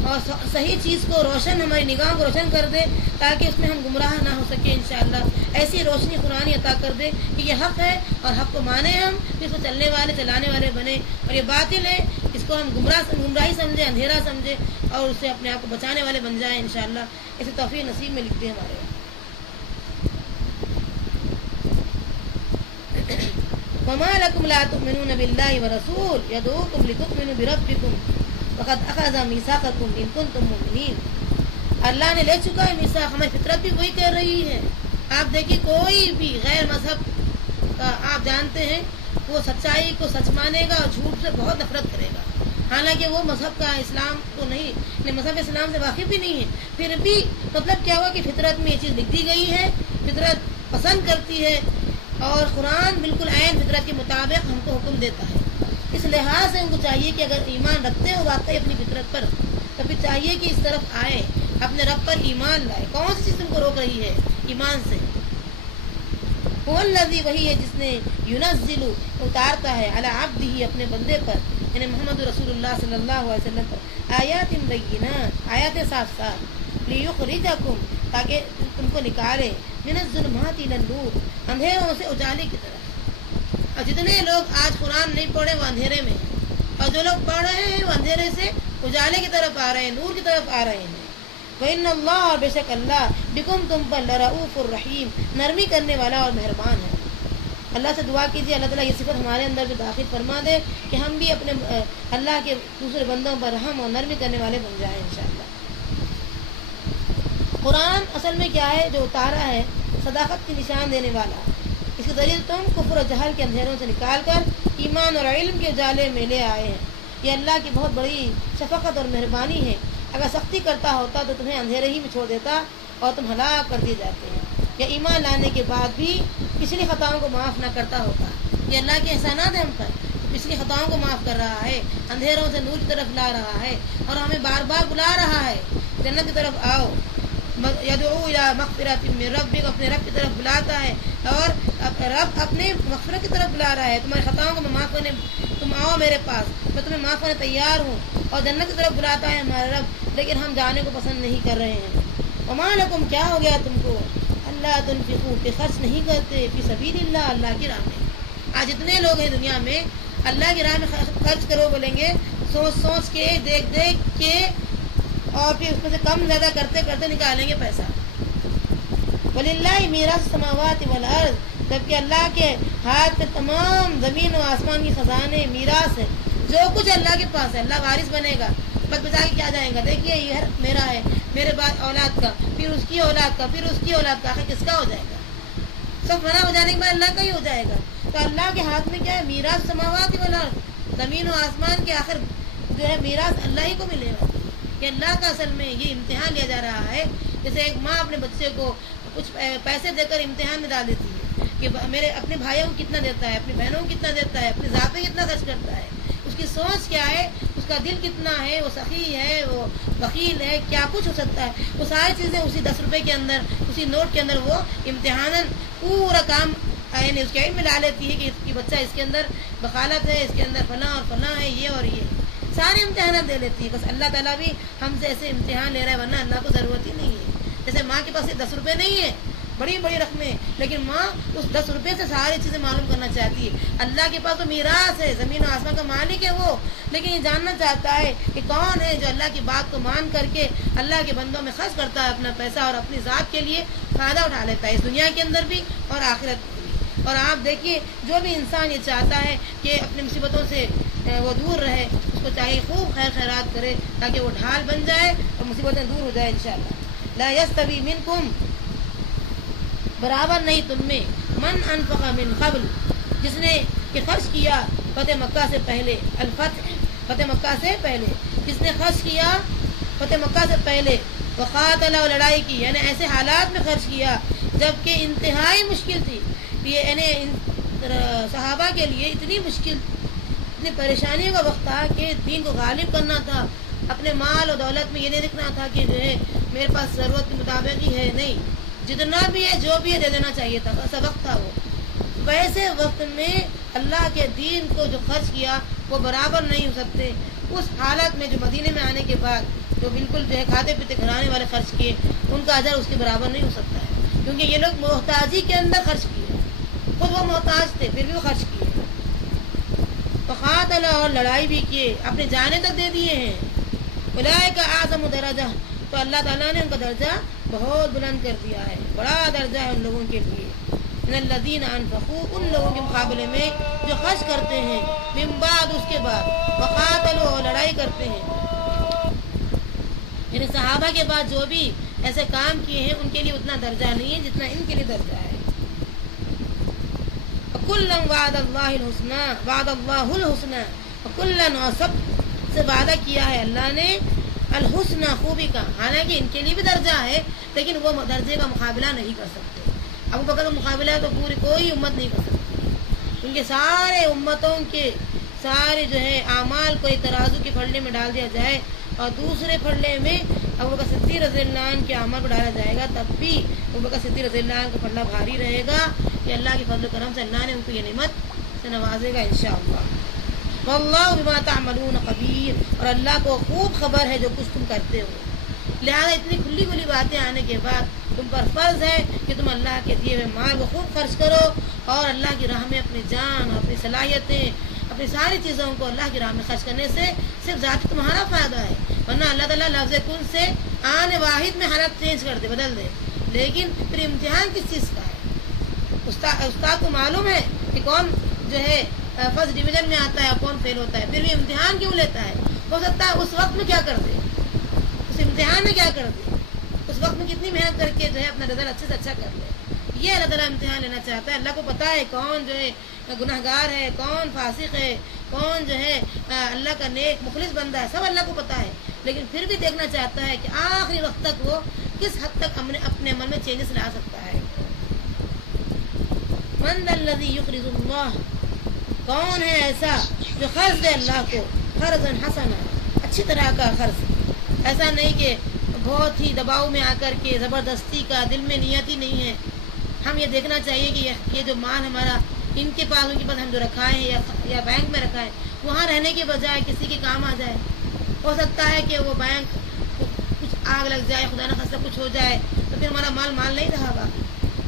اور صحیح چیز کو روشن، ہماری نگاہ کو روشن کر دے تاکہ اس میں ہم گمراہ نہ ہو سکیں انشاءاللہ. ایسی روشنی قرآن عطا کر دے کہ یہ حق ہے اور حق کو مانیں ہم، اس کو چلنے والے چلانے والے بنے، اور یہ باطل ہے اس کو ہم گمراہی سمجھیں، اندھیرا سمجھیں، اور اس سے اپنے آپ کو بچانے والے بن جائیں انشاءاللہ. ایسی توفیق نصیب میں لکھ دیں ہمارے. وما لكم لا تؤمنون بالله ورسول يدعوكم لتؤمنوا بربكم وقد اخذ ميثاقكم ان كنتم مؤمنين. اللہ نے لے چکا ہے میثاق. ہماری فطرت بھی وہی کہہ رہی ہے. آپ دیکھیے کوئی بھی غیر مذہب کا آپ جانتے ہیں وہ سچائی کو سچ مانے گا اور جھوٹ سے بہت نفرت کرے گا. حالانکہ وہ مذہب کا اسلام کو نہیں مذہب اسلام سے واقف بھی نہیں ہے. پھر بھی مطلب کیا ہوا کہ فطرت میں یہ چیز لکھ دی گئی ہے, فطرت پسند کرتی ہے اور قرآن بالکل عین فطرت کے مطابق ہم کو حکم دیتا ہے. اس لحاظ سے ان کو چاہیے کہ اگر ایمان رکھتے ہو واقعی اپنی فطرت پر تو پھر چاہیے کہ اس طرف آئے, اپنے رب پر ایمان لائے. کون سی چیز تم کو روک رہی ہے ایمان سے؟ هو الذی وہی ہے جس نے ينزل اتارتا ہے علی عبدہ اپنے بندے پر یعنی محمد رسول اللہ صلی اللہ علیہ وسلم پر آیات بینات آیات صاف صاف لیخرجکم تاکہ تم کو نکالے من الظلمات الی النور اندھیروں سے اجالے کی طرف. اور جتنے لوگ آج قرآن نہیں پڑھے وہ اندھیرے میں ہیں اور جو لوگ پڑھ رہے ہیں وہ اندھیرے سے اجالے کی طرف آ رہے ہیں, نور کی طرف آ رہے ہیں. وَإِنَّ اللَّهَ بے شک اللہ بكم تم پر لرؤوف الرحیم نرمی کرنے والا اور مہربان ہے. اللہ سے دعا کیجیے اللہ تعالیٰ یہ صفت ہمارے اندر بھی داخل فرما دے کہ ہم بھی اپنے اللہ کے دوسرے بندوں پر رحم اور نرمی کرنے والے بن جائیں انشاءاللہ. قرآن اصل میں کیا ہے جو اتارا ہے صداقت کی نشان دینے والا. اس کے ذریعے تم کفر و جہل کے اندھیروں سے نکال کر ایمان اور علم کے اجالے میں لے آئے ہیں. یہ اللہ کی بہت بڑی شفقت اور مہربانی ہے. اگر سختی کرتا ہوتا تو تمہیں اندھیرے ہی میں چھوڑ دیتا اور تم ہلاک کر دیے جاتے ہیں. یا ایمان لانے کے بعد بھی پچھلی خطاؤں کو معاف نہ کرتا ہوتا. یہ اللہ کے احسانات ہیں ہم پر, پچھلی خطاؤں کو معاف کر رہا ہے, اندھیروں سے نور کی طرف لا رہا ہے اور ہمیں بار بار بلا رہا ہے جنت کی طرف آؤ. یدعو الی مغفرۃ من ربک اپنے رب کی طرف بلاتا ہے اور رب اپنے مغفرت کی طرف بلا رہا ہے. تمہاری خطاؤں کو میں معاف کرنے تم آؤ میرے پاس, میں تمہیں معاف کرنے تیار ہوں. اور جنت کی طرف بلاتا ہے ہمارا رب, لیکن ہم جانے کو پسند نہیں کر رہے ہیں. وما لکم کیا ہو گیا تم کو اللہ تنفقوا کہ خرچ نہیں کرتے فی سبیل اللہ اللہ کی راہ میں. آج اتنے لوگ ہیں دنیا میں اللہ کی راہ میں خرچ کرو بولیں گے سوچ سوچ کے دیکھ دیکھ کے اور پھر اس میں سے کم زیادہ کرتے کرتے نکالیں گے پیسہ. وَلِلَّهِ مِيرَاثُ السَّمَاوَاتِ وَالْأَرْضِ جبکہ اللہ کے ہاتھ میں تمام زمین و آسمان کی خزانے میراث ہے. جو کچھ اللہ کے پاس ہے اللہ وارث بنے گا, بس بچا کے کیا جائے گا. دیکھیے یہ میرا ہے, میرے بعد اولاد کا, پھر اس کی اولاد کا, پھر اس کی اولاد کا, آخر کس کا ہو جائے گا؟ سب فنا ہو جانے کے بعد اللہ کا ہی ہو جائے گا. تو اللہ کے ہاتھ میں کیا ہے میراث السماوات والارض, زمین و آسمان کے آخر جو ہے میراث اللہ ہی کو ملے گا. کہ اللہ کا اصل میں یہ امتحان لیا جا رہا ہے. جیسے ایک ماں اپنے بچے کو کچھ پیسے دے کر امتحان میں ڈال دیتی ہے کہ میرے اپنے بھائیوں کو کتنا دیتا ہے, اپنی بہنوں کو کتنا دیتا ہے, اپنے ذات پہ کتنا خرچ کرتا ہے, اس کی سوچ کیا ہے, اس کا دل کتنا ہے, وہ سخی ہے, وہ بخیل ہے, کیا کچھ ہو سکتا ہے. وہ ساری چیزیں اسی 10 روپے کے اندر, اسی نوٹ کے اندر وہ امتحاناً پورا کام یعنی اس کے علم میں لا لیتی ہے کہ اس کی بچہ اس کے اندر بخالت ہے, اس کے اندر فلاں اور فلاں ہے, یہ اور یہ سارے امتحانات دے لیتی ہے. بس اللہ تعالیٰ بھی ہم سے ایسے امتحان لے رہا ہے, ورنہ اللہ کو ضرورت ہی نہیں ہے. جیسے ماں کے پاس 10 روپے نہیں ہے, بڑی بڑی رقمیں, لیکن ماں اس 10 روپے سے ساری چیزیں معلوم کرنا چاہتی ہے. اللہ کے پاس تو میراث ہے, زمین و آسمان کا مالک ہے وہ, لیکن یہ جاننا چاہتا ہے کہ کون ہے جو اللہ کی بات کو مان کر کے اللہ کے بندوں میں خرچ کرتا ہے اپنا پیسہ اور اپنی ذات کے لیے فائدہ اٹھا لیتا ہے, اس دنیا کے اندر بھی اور آخرت میں بھی. اور آپ دیکھیے جو بھی انسان یہ چاہتا ہے کہ اپنی مصیبتوں سے وہ دور رہے, اس کو چاہیے خوب خیر خیرات کرے تاکہ وہ ڈھال بن جائے اور مصیبتیں دور ہو جائے انشاءاللہ. لا یستوی منکم برابر نہیں تم میں من انفق من قبل جس نے کہ خرچ کیا فتح مکہ سے پہلے, الفتح فتح مکہ سے پہلے, جس نے خرچ کیا فتح مکہ سے پہلے, وقاتل اور لڑائی کی یعنی ایسے حالات میں خرچ کیا جبکہ انتہائی مشکل تھی. یہ یعنی صحابہ کے لیے اتنی مشکل اتنی پریشانیوں کا وقت تھا کہ دین کو غالب کرنا تھا. اپنے مال اور دولت میں یہ نہیں دکھنا تھا کہ جو ہے میرے پاس ضرورت کے مطابق ہی ہے, نہیں, جتنا بھی ہے جو بھی ہے دے دینا چاہیے تھا. ایسا وقت تھا وہ. ویسے وقت میں اللہ کے دین کو جو خرچ کیا وہ برابر نہیں ہو سکتے. اس حالت میں جو مدینے میں آنے کے بعد جو بالکل جو ہے کھاتے پیتے گھرانے والے خرچ کیے ان کا اجر اس کے برابر نہیں ہو سکتا ہے, کیونکہ یہ لوگ محتاجی کے اندر خرچ کیے, خود وہ محتاج تھے پھر بھی وہ خرچ کیے. فقاتل اور لڑائی بھی کیے, اپنے جانے تک دے دیے ہیں. اولئک اعظم درجہ تو اللہ تعالیٰ نے ان کا درجہ بہت بلند کر دیا ہے, بڑا درجہ ہے ان لوگوں کے لیے. من الذین انفقوا، ان لوگوں کے مقابلے میں جو خرچ کرتے ہیں، من بعد اس کے بعد، وقاتلوا اور لڑائی کرتے ہیں، یعنی صحابہ کے بعد جو بھی ایسے کام کیے ہیں ان کے لیے اتنا درجہ نہیں ہے جتنا ان کے لیے درجہ ہے۔ کُلًّا وعد اللہ الحسنى، وعد اللہ الحسنى، کُلًّا اور سب سے وعدہ کیا ہے اللہ نے الحسنى، خوبی کا، حالانکہ ان کے لیے بھی درجہ ہے لیکن وہ درجے کا مقابلہ نہیں کر سکتے۔ ابو بکر کا مقابلہ تو پوری کوئی امت نہیں کر سکتی، ان کے سارے امتوں کے سارے جو ہے اعمال کو ایک ترازو کے پھڑے میں ڈال دیا جائے اور دوسرے پھڑے میں ابو بکر صدیق رضی اللہ عنہ کے اعمال کو ڈالا جائے گا، تب بھی ابو بکر صدیق رضی اللہ عنہ کا پلڑا بھاری رہے گا کہ اللہ کے فضل و کرم سے اللہ نے ان کو یہ نعمت سے نوازے گا انشاءاللہ۔ واللہ بما تعملون خبیر، اور اللہ کو خوب خبر ہے جو کچھ تم کرتے ہو۔ لہذا اتنی کھلی کھلی باتیں آنے کے بعد تم پر فرض ہے کہ تم اللہ کے دیے ہوئے مال کو خوب خرچ کرو اور اللہ کی راہ میں اپنی جان، اپنی صلاحیتیں، اپنی ساری چیزوں کو اللہ کی راہ میں خرچ کرنے سے صرف ذاتی تمہارا فائدہ ہے، ورنہ اللہ تعالیٰ لفظ کن سے آن واحد میں حالت چینج کر دے، بدل دے۔ لیکن پھر امتحان کس چیز کا ہے؟ استاد کو معلوم ہے کہ کون جو ہے فرسٹ ڈویژن میں آتا ہے اور کون فیل ہوتا ہے، پھر بھی امتحان کیوں لیتا ہے؟ ہو سکتا ہے اس وقت میں کیا کر دے، اس امتحان میں کیا کر دے، اس وقت میں کتنی محنت کر کے جو ہے اپنا رزلٹ اچھے سے اچھا کر لے۔ یہ اللہ تعالیٰ امتحان لینا چاہتا ہے۔ اللہ کو پتا ہے کون جو ہے گناہ گار ہے، کون فاسق ہے، کون جو ہے اللہ کا نیک مخلص بندہ ہے، سب اللہ کو پتا ہے، لیکن پھر بھی دیکھنا چاہتا ہے کہ آخری وقت تک وہ کس حد تک اپنے عمل میں چینجز لا سکتا ہے۔ من ذا الذی یقرض اللہ، کون ہے ایسا جو قرض دے اللہ کو، قرضا حسنا، اچھی طرح کا قرض، ایسا نہیں کہ بہت ہی دباؤ میں آ کر کے زبردستی کا، دل میں نیت ہی نہیں ہے۔ ہم یہ دیکھنا چاہیے کہ یہ جو مال ہمارا ان کے پاس ہم جو رکھا ہے یا بینک میں رکھا ہے، وہاں رہنے کے بجائے کسی کے کام آ جائے۔ ہو سکتا ہے کہ وہ بینک کچھ آگ لگ جائے، خدا نہ خاصہ کچھ ہو جائے تو پھر ہمارا مال نہیں رہا گا۔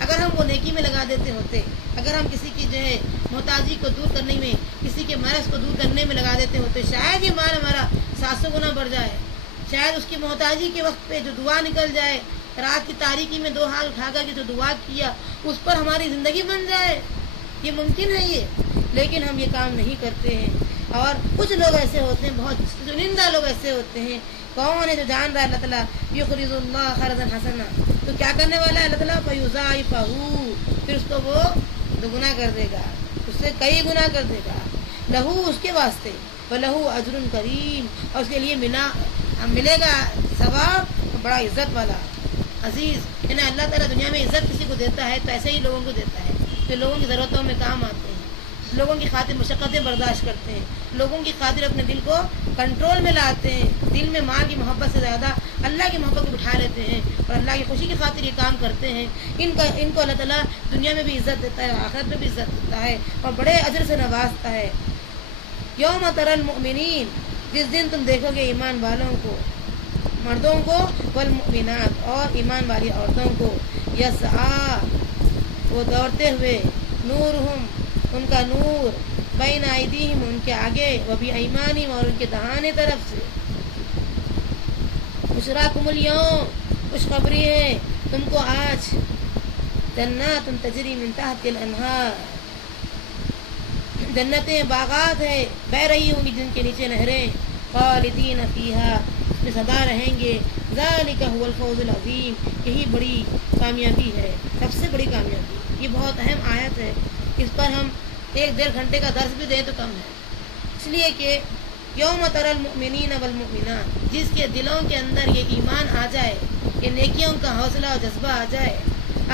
اگر ہم وہ نیکی میں لگا دیتے ہوتے، اگر ہم کسی کی جو ہے محتاجی کو دور کرنے میں، کسی کے مرض کو دور کرنے میں لگا دیتے ہوتے، شاید یہ مال ہمارا 700 گنا بڑھ جائے، شاید اس کی محتاجی کے وقت پہ جو دعا نکل جائے، رات کی تاریکی میں 2 ہاتھ اٹھا کر کے جو دعا کیا اس پر ہماری زندگی بن جائے، یہ ممکن ہے یہ، لیکن ہم یہ کام نہیں کرتے ہیں۔ اور کچھ لوگ ایسے ہوتے ہیں، بہت چنندہ لوگ ایسے ہوتے ہیں۔ کون ہے جو جان رہا ہے اللہ تعالیٰ یقرض اللہ قرضا حسنا، تو کیا کرنے والا ہے اللہ تعالیٰ؟ فیضاعفہ، پھر اس کو وہ دوگنا کر دے گا، اس سے کئی گنا کر دے گا، لہو اس کے واسطے، وَلَهُ اجر کریم، اور اس کے لیے ملے گا ثواب بڑا عزت والا عزیز۔ یعنی اللہ تعالیٰ دنیا میں عزت کسی کو دیتا ہے تو ایسے ہی لوگوں کو دیتا ہے جو لوگوں کی ضرورتوں میں کام آتے ہیں، لوگوں کی خاطر مشقتیں برداشت کرتے ہیں، لوگوں کی خاطر اپنے دل کو کنٹرول میں لاتے ہیں، دل میں ماں کی محبت سے زیادہ اللہ کی محبت کو بٹھا لیتے ہیں اور اللہ کی خوشی کی خاطر یہ کام کرتے ہیں۔ ان کو اللہ تعالیٰ دنیا میں بھی عزت دیتا ہے، آخرت میں بھی عزت دیتا ہے اور بڑے اجر سے نوازتا ہے۔ یوم تری المؤمنین، جس دن تم دیکھو گے ایمان والوں کو، مردوں کو، والمؤمنات اور ایمان والی عورتوں کو، یسعا وہ دوڑتے ہوئے، نورہم ان کا نور، بین ایدیہم ان کے آگے، وبایمانہم اور ان کے دہانے طرف سے، بشراکم اليوم خوشخبری ہے تم کو آج، جنات تجری من تحت الانہار، جنتیں باغات ہے بہ رہی ہوں گی جن کے نیچے نہریں، خالدین فیہا اس میں سدا رہیں گے، ذالک هو الفوز العظیم یہی بڑی کامیابی ہے، سب سے بڑی کامیابی۔ یہ بہت اہم آیت ہے، اس پر ہم 1-1.5 گھنٹے کا درس بھی دیں تو کم ہے، اس لیے کہ یوم تری المؤمنین والمؤمنات، جس کے دلوں کے اندر یہ ایمان آ جائے، یہ نیکیوں کا حوصلہ اور جذبہ آ جائے،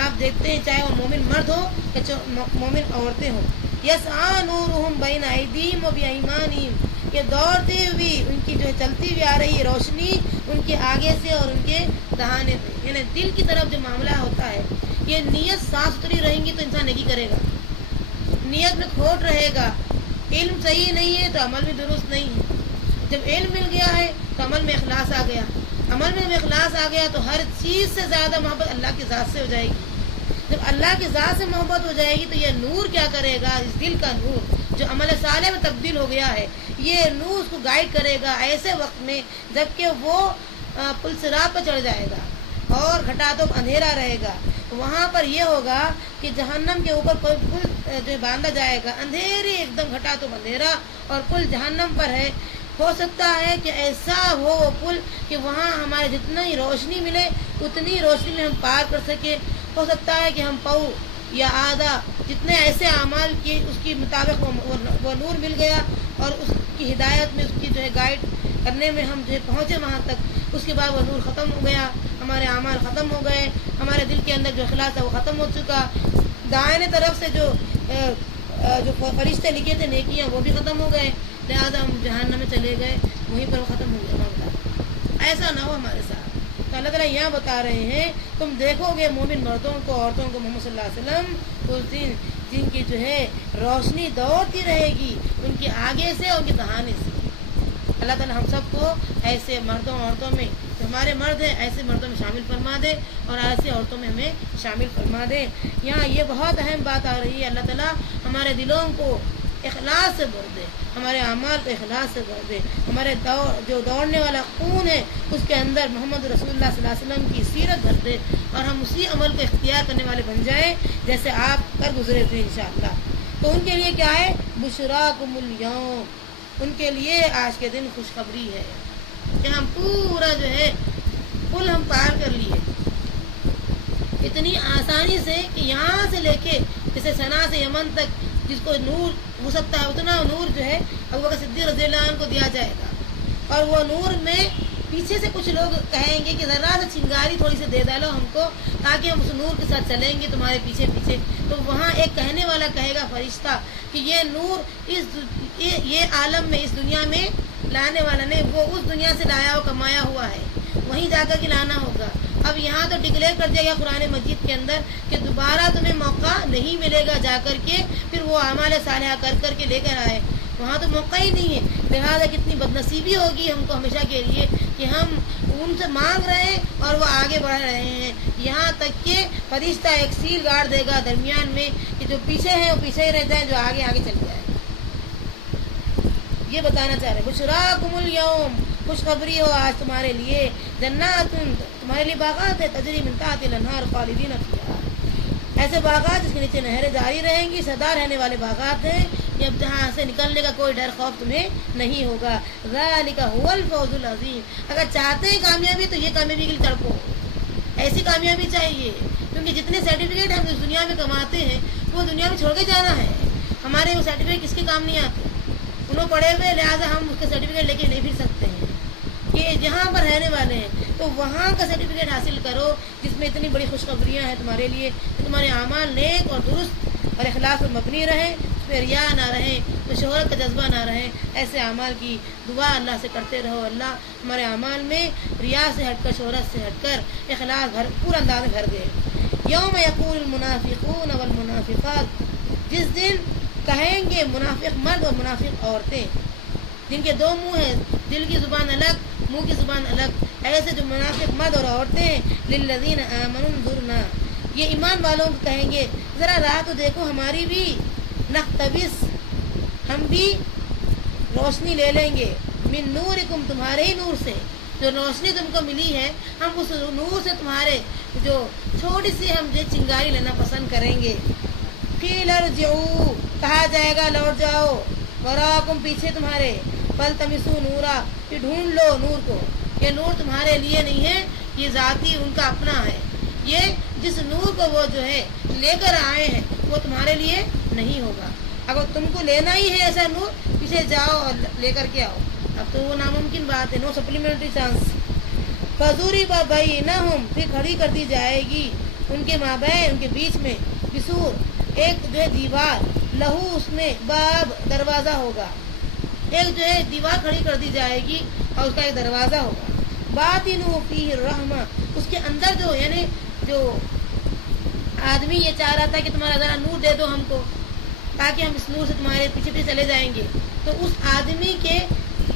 آپ دیکھتے ہیں چاہے وہ مومن مرد ہو یا مومن عورتیں ہوں، یسعا نورہم بین ایدیہم وبایمانہم، یہ دوڑتی ہوئی ان کی جو ہے چلتی ہوئی آ رہی روشنی ان کے آگے سے اور ان کے دہانے سے، یعنی دل کی طرف جو معاملہ ہوتا ہے، یہ نیت صاف ستھری رہیں گی تو انسان نیکی کرے گا، نیت میں کھوٹ رہے گا، علم صحیح نہیں ہے تو عمل بھی درست نہیں ہے، جب علم مل گیا ہے تو عمل میں اخلاص آ گیا، عمل میں اخلاص آ گیا تو ہر چیز سے زیادہ محبت اللہ کی ذات سے ہو جائے گی۔ جب اللہ کی ذات سے محبت ہو جائے گی تو یہ نور کیا کرے گا، اس دل کا نور جو عمل صالح میں تبدیل ہو گیا ہے، یہ نور اس کو گائیڈ کرے گا ایسے وقت میں جب کہ وہ پل صراط پہ چڑھ جائے گا اور گھٹا تو اندھیرا رہے گا، وہاں پر یہ ہوگا کہ جہنم کے اوپر کوئی پل جو ہے باندھا جائے گا، اندھیری ایک دم گھٹا تو اندھیرا، اور پل جہنم پر ہے. ہو سکتا ہے کہ ایسا ہو وہ پل کہ وہاں ہمارے جتنی روشنی ملے اتنی روشنی میں ہم پار کر سکیں. ہو سکتا ہے کہ ہم پاؤ یا آدھا جتنے ایسے اعمال کی اس کی مطابق وہ نور مل گیا، اور اس کی ہدایت میں، اس کی جو ہے گائیڈ کرنے میں ہم جو ہے پہنچے وہاں تک. اس کے بعد وہ نور ختم ہو گیا، ہمارے اعمال ختم ہو گئے، ہمارے دل کے اندر جو اخلاص ہے وہ ختم ہو چکا. دائیں طرف سے جو فرشتے لکھے تھے نیکیاں وہ بھی ختم ہو گئے، لہٰذا ہم جہنم میں چلے گئے، وہیں پر وہ ختم ہو گیا. ایسا نہ ہو ہمارے ساتھ. تو اللہ تعالیٰ یہاں بتا رہے ہیں تم دیکھو گے مومن مردوں کو، عورتوں کو، محمد صلی اللہ علیہ وسلم اس دن جن کی جو ہے روشنی دوڑتی رہے گی ان کے آگے سے، ان کے دہانے سے. اللہ تعالیٰ ہم سب کو ایسے مردوں عورتوں میں، جو ہمارے مرد ہیں ایسے مردوں میں شامل فرما دے، اور ایسے عورتوں میں ہمیں شامل فرما دے. یہاں یہ بہت اہم بات آ رہی ہے، اللہ تعالیٰ ہمارے دلوں کو اخلاص سے بھر دے، ہمارے اعمال کو اخلاص سے بھر دے. ہمارے جو دوڑنے والا خون ہے اس کے اندر محمد رسول اللہ صلی اللہ علیہ وسلم کی سیرت بھر دے، اور ہم اسی عمل کو اختیار کرنے والے بن جائیں جیسے آپ کر گزرے تھے انشاءاللہ. تو ان کے لیے کیا ہے؟ بشراکم الیوم، ان کے لیے آج کے دن خوشخبری ہے کہ ہم پورا جو ہے پل ہم پار کر لیے اتنی آسانی سے کہ یہاں سے لے کے جیسے صنعا سے یمن تک جس کو نور ہو سکتا ہے اتنا نور جو ہے ابوبکر صدیق رضی اللہ عنہ کو دیا جائے گا. اور وہ نور میں پیچھے سے کچھ لوگ کہیں گے کہ ذرا سا چنگاری تھوڑی سی دے ڈالو ہم کو تاکہ ہم اس نور کے ساتھ چلیں گے تمہارے پیچھے پیچھے. تو وہاں ایک کہنے والا کہے گا فرشتہ کہ یہ نور یہ عالم میں، اس دنیا میں لانے والا نہیں، وہ اس دنیا سے لایا ہو، کمایا ہوا ہے، وہیں جا کر کے لانا ہوگا. اب یہاں تو ڈکلیئر کر دیا گیا قرآن مجید کے اندر کہ دوبارہ تمہیں موقع نہیں ملے گا جا کر کے پھر وہ اعمال صالحہ کر کے لے کر آئے. وہاں تو موقع ہی نہیں ہے. لہٰذا کتنی بدنصیبی ہوگی ہم کو ہمیشہ کے لیے کہ ہم ان سے مانگ رہے ہیں اور وہ آگے بڑھ رہے ہیں. یہاں تک کہ فرشتہ ایک سیل گاڑ دے گا درمیان میں کہ جو پیچھے ہیں وہ پیچھے ہی رہ جائیں، جو آگے آگے چل جائے. یہ بتانا چاہ رہے ہیں بشراکم الیوم، خوشخبری ہو آج تمہارے لیے، جنات تمہارے لیے باغات ہے، تجری من تحتها الانہار خالدین فیہا، ایسے باغات جس کے نیچے نہریں جاری رہیں گی، سدا رہنے والے باغات ہیں. اب جہاں سے نکلنے کا کوئی ڈر خوف تمہیں نہیں ہوگا. ذالک هو الفوز العظیم. اگر چاہتے ہیں کامیابی تو یہ کامیابی کے لیے تڑپو، ایسی کامیابی چاہیے، کیونکہ جتنے سرٹیفکیٹ ہم اس دنیا میں کماتے ہیں وہ دنیا میں چھوڑ کے جانا ہے. ہمارے وہ سرٹیفکیٹ کس کے کام نہیں آتے؟ انہوں پڑھے ہوئے، لہٰذا ہم اس کے سرٹیفکیٹ لے کے نہیں پھر سکتے ہیں. کہ جہاں پر رہنے والے ہیں تو وہاں کا سرٹیفکیٹ حاصل کرو جس میں اتنی بڑی خوشخبریاں ہیں تمہارے لیے کہ تمہارے اعمال نیک اور درست اور اخلاص پر مبنی رہیں، اس میں ریا نہ رہے، تو شہرت کا جذبہ نہ رہے. ایسے اعمال کی دعا اللہ سے کرتے رہو. اللہ ہمارے اعمال میں ریا سے ہٹ کر، شہرت سے ہٹ کر اخلاص پورا انداز میں بھر دے. یوم یقول المنافقون والمنافقات، جس دن کہیں گے منافق مرد اور منافق عورتیں جن کے دو منہ ہیں، دل کی زبان الگ، منہ کی زبان الگ، ایسے جو منافق مرد اور عورتیں للذین آمنوا انظرنا، یہ ایمان والوں کو کہیں گے ذرا راہ تو دیکھو ہماری بھی، نقتبس، ہم بھی روشنی لے لیں گے، من نورکم، تمہارے ہی نور سے، جو روشنی تم کو ملی ہے ہم اس نور سے تمہارے جو چھوٹی سی ہم جو چنگاری لینا پسند کریں گے. قیل ارجعوا، کہا جائے گا لوٹ جاؤ، وراکم، پیچھے تمہارے، فالتمسوا نورا، کہ ڈھونڈ لو نور کو. یہ نور تمہارے لیے نہیں ہے، یہ ذاتی ان کا اپنا ہے. یہ جس نور کو وہ جو ہے لے کر آئے ہیں وہ تمہارے لیے نہیں ہوگا. اگر تم کو لینا ہی ہے ایسا نور، پیچھے جاؤ اور لے کر کے آؤ. اب تو وہ ناممکن بات ہے، نو سپلیمنٹری چانس. فضرب بینہم، پھر کھڑی کر دی جائے گی ان کے مابین، ان کے بیچ میں، بسور، ایک جو ہے دیوار، لہو، اس میں باب، دروازہ ہوگا. ایک جو ہے دیوار کھڑی کر دی جائے گی اور اس کا ایک دروازہ ہوگا. باطنہ فیہ الرحمہ، اس کے اندر جو یعنی جو آدمی یہ چاہ رہا تھا کہ تمہارا ذرا نور دے دو ہم کو تاکہ ہم اس نور سے تمہارے پیچھے پیچھے چلے جائیں گے، تو اس آدمی کے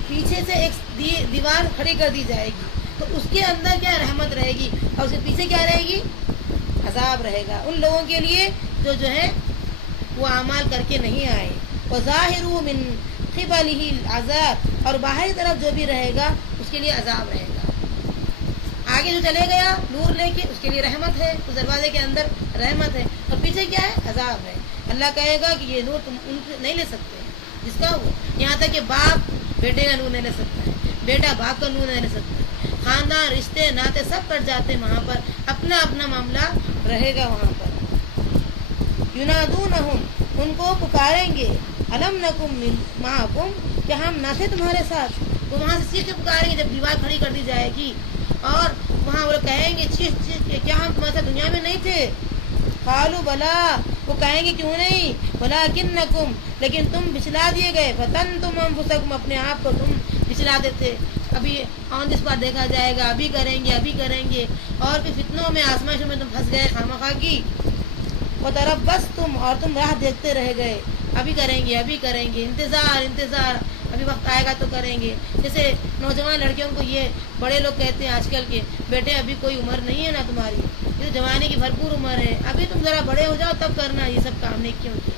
پیچھے سے ایک دیوار کھڑی کر دی جائے گی. تو اس کے اندر کیا رحمت رہے گی اور اس کے پیچھے کیا رہے گی؟ عذاب رہے گا ان لوگوں کے لیے جو ہے وہ اعمال کر کے نہیں آئے. وظاہروا من قبلہ العذاب، اور باہری طرف جو بھی رہے گا اس کے لیے عذاب رہے گا. آگے جو چلے گیا نور لے کے اس کے لیے رحمت ہے، اس دروازے کے اندر رحمت ہے، اور پیچھے کیا ہے؟ عذاب ہے۔ اللہ کہے گا کہ یہ نور تم ان سے نہیں لے سکتے جس کا ہو، یہاں تک کہ باپ بیٹے کا نور نہیں لے سکتا ہے، بیٹا باپ کا نور نہیں لے سکتا ہے، خاندان رشتے ناطے سب کٹ جاتے ہیں، وہاں پر اپنا اپنا معاملہ رہے گا وہاں پر۔ ینادونہم، ان کو پکاریں گے، الم نکم معکم، کہ ہم نہ تھے تمہارے ساتھ، وہ وہاں سے چیخ کے پکاریں گے جب دیوار کھڑی کر دی جائے گی، اور وہاں وہ کہیں گے چیخ چیخ کے کیا ہم تمہارے ساتھ دنیا میں نہیں تھے؟ قالوا بلا، وہ کہیں گے کیوں نہیں، ولکنکم، لیکن تم پچھلا دیے گئے، فتنتم انفسکم، اپنے آپ کو تم پچھلا دیتے، ابھی آن دس پر دیکھا جائے گا، ابھی کریں گے ابھی کریں گے، اور پھر فتنوں میں آزمائشوں میں تم پھنس گئے خامخواہ کی، وتربصتم، اور تم راہ دیکھتے رہ گئے، ابھی کریں گے ابھی کریں گے، انتظار انتظار، ابھی وقت آئے گا تو کریں گے۔ جیسے نوجوان لڑکیوں کو یہ بڑے لوگ کہتے ہیں آج کل کے، بیٹے ابھی کوئی عمر نہیں ہے نا تمہاری، یہ تو جوانی کی بھرپور عمر ہے، ابھی تم ذرا بڑے ہو جاؤ تب کرنا یہ سب کام نیکیوں کے،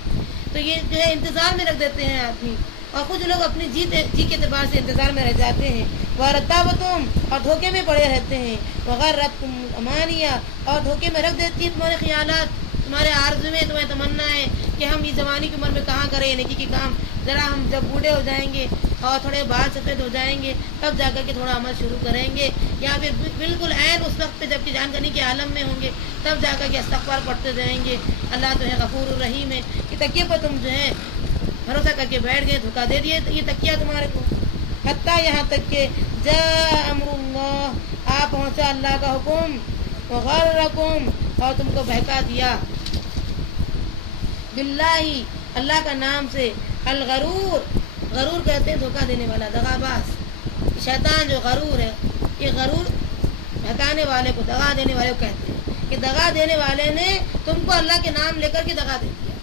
تو یہ جو ہے انتظار میں رکھ دیتے ہیں آدمی، اور کچھ لوگ اپنی جی کے اعتبار سے انتظار میں رہ جاتے ہیں، وَرَتَّابَتُمْ، اور دھوکے میں پڑے رہتے ہیں، وَغَرَّتْكُمُ الْأَمَانِيَّ، اور دھوکے میں رکھ دیتی ہے تمہارے خیالات، تمہارے آرزو میں، تمہیں تمنا ہے کہ ہم اس جوانی کی عمر میں کہاں کریں نیکی کے کام، ذرا ہم جب بوڑھے ہو جائیں گے اور تھوڑے بال سفید ہو جائیں گے تب جا کر کے تھوڑا عمل شروع کریں گے، یا پھر بالکل عین اس وقت پہ جب کہ جان کرنے کے عالم میں ہوں گے تب جا کر کے استغفار پڑھتے رہیں گے۔ اللہ جو ہے غفور الرحیم ہے، کہ تکیے پر تم جو ہے بھروسہ کر کے بیٹھ گئے، دھوکہ دے دیے یہ تکیہ تمہارے کو، حتیٰ یہاں تک کہ جاء امر اللہ، آ پہنچا اللہ کا حکم، وغرکم، اور تم کو بہکا دیا، باللہ، اللہ کا نام سے، الغرور، غرور کہتے ہیں دھوکہ دینے والا، دغا باز، شیطان جو غرور ہے، یہ غرور بہکانے والے کو، دغا دینے والے کو کہتے ہیں، کہ دغا دینے والے نے تم کو اللہ کے نام لے کر کے دغا دے دیا،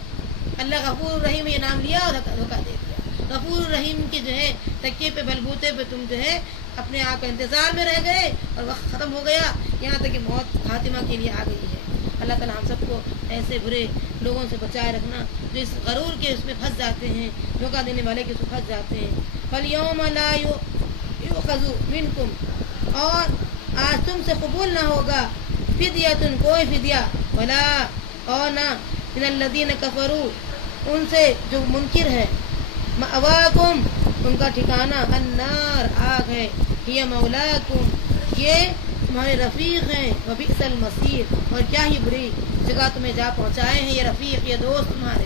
اللہ غفور الرحیم یہ نام لیا اور دھوکہ دے دیا، غفور الرحیم کے جو ہے تکیے پہ بلبوتے پہ تم جو ہے اپنے آپ کا انتظار میں رہ گئے اور وقت ختم ہو گیا، یہاں تک کہ موت خاتمہ کے لیے آ گئی ہے۔ اللہ تعالیٰ ہم سب کو ایسے برے لوگوں سے بچائے رکھنا جو اس غرور کے اس میں پھنس جاتے ہیں، دھوکہ دینے والے کے اس میں پھنس جاتے ہیں۔ فَالْيَوْمَ لَا يُؤْخَذُ مِنْكُمْ، اور آج تم سے قبول نہ ہوگا، فدیۃ، کوئی فدیہ، ولا، اور نہ، من الذین کفروا، ان سے جو منکر ہے، مأواکم، ان کا ٹھکانہ، النار، آگ ہے، ہی مولاکم، یہ تمہارے رفیق ہیں، وبئس المصیر، اور کیا ہی بری جگہ تمہیں جا پہنچائے ہیں یہ رفیق، یہ دوست تمہارے،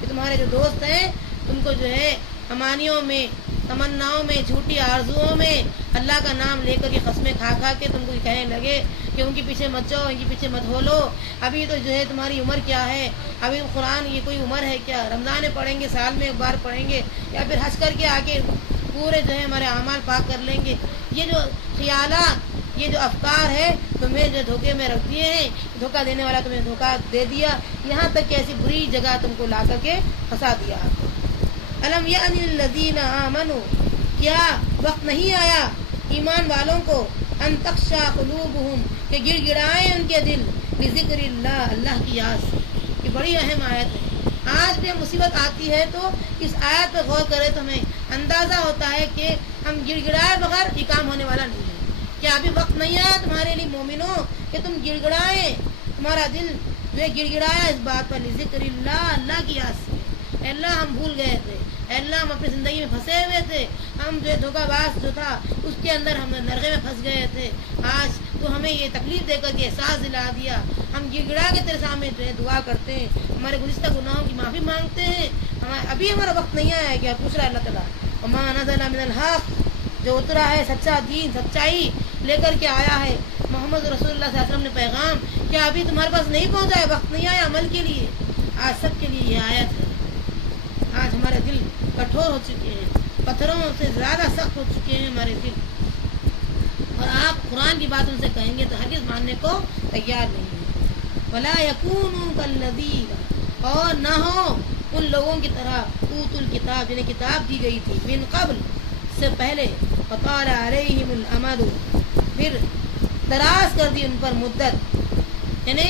یہ تمہارے جو دوست ہیں تم کو جو ہے امانیوں میں، تمناؤں میں، جھوٹی آرزوؤں میں اللہ کا نام لے کر کے قسمیں کھا کھا کے تم کو کہنے لگے کہ ان کے پیچھے مت جاؤ، ان کے پیچھے مت ہولو، ابھی تو جو ہے تمہاری عمر کیا ہے، ابھی قرآن یہ کوئی عمر ہے کیا، رمضان پڑھیں گے سال میں ایک بار پڑھیں گے، یا پھر حج کر کے آ کے پورے جو ہے ہمارے اعمال پاک کر لیں گے، یہ جو خیالات، یہ جو افکار ہے تمہیں جو دھوکے میں رکھ دیے ہیں، دھوکہ دینے والا تمہیں دھوکہ دے دیا، یہاں تک کہ ایسی بری جگہ تم کو لا کر کے پھنسا دیا۔ الم یأن للذین آمنوا، کیا وقت نہیں آیا ایمان والوں کو، ان تخشع قلوبہم، کہ گڑ گڑائیں ان کے دل، بذکر اللہ، اللہ کی یاد سے، یہ بڑی اہم آیت ہے۔ آج بھی مصیبت آتی ہے تو اس آیت پہ غور کرے تو ہمیں اندازہ ہوتا ہے کہ ہم گڑ گڑائے بغیر یہ کام ہونے والا نہیں ہے۔ کیا ابھی وقت نہیں آیا تمہارے لیے مومنوں کہ تم گڑ گڑائیں، تمہارا دل جو ہے گڑ گڑایا اس بات پر، ذکر اللہ، اللہ کی یاد سے، اے اللہ ہم بھول گئے تھے، اے اللہ ہم اپنی زندگی میں پھنسے ہوئے تھے، ہم جو ہے دھوکہ باز جو تھا اس کے اندر ہم نرغے میں پھنس گئے تھے، آج تو ہمیں یہ تکلیف دے کر کے احساس دلا دیا، ہم گڑ گڑا کے تیرے سامنے جو ہے دعا کرتے ہیں، ہمارے گزشتہ گناہوں کی معافی مانگتے ہیں، ابھی ہمارا وقت نہیں آیا ہے کیا؟ پوچھ رہا ہے اللہ تعالیٰ، وما نزل من الحق، جو اترا ہے سچا دین، سچائی لے کر کے آیا ہے محمد رسول اللہ صلی اللہ علیہ وسلم نے پیغام، کیا ابھی تمہارے پاس نہیں پہنچا ہے؟ وقت نہیں آیا عمل کے لیے؟ آج سب کے لیے یہ آیت ہے۔ آج ہمارے دل کٹھور ہو چکے ہیں، پتھروں سے زیادہ سخت ہو چکے ہیں ہمارے دل، اور آپ قرآن کی بات ان سے کہیں گے تو ہرگز ماننے کو تیار نہیں ہیں۔ وَلَا يَكُونُوا كَالَّذِينَ، اور نہ ہو ان لوگوں کی طرح، اوتوا الکتاب، جنہیں کتاب دی گئی تھی، من قبل، سے پہلے، فطال علیہم الامد، پھر دراز کر دی ان پر مدت، یعنی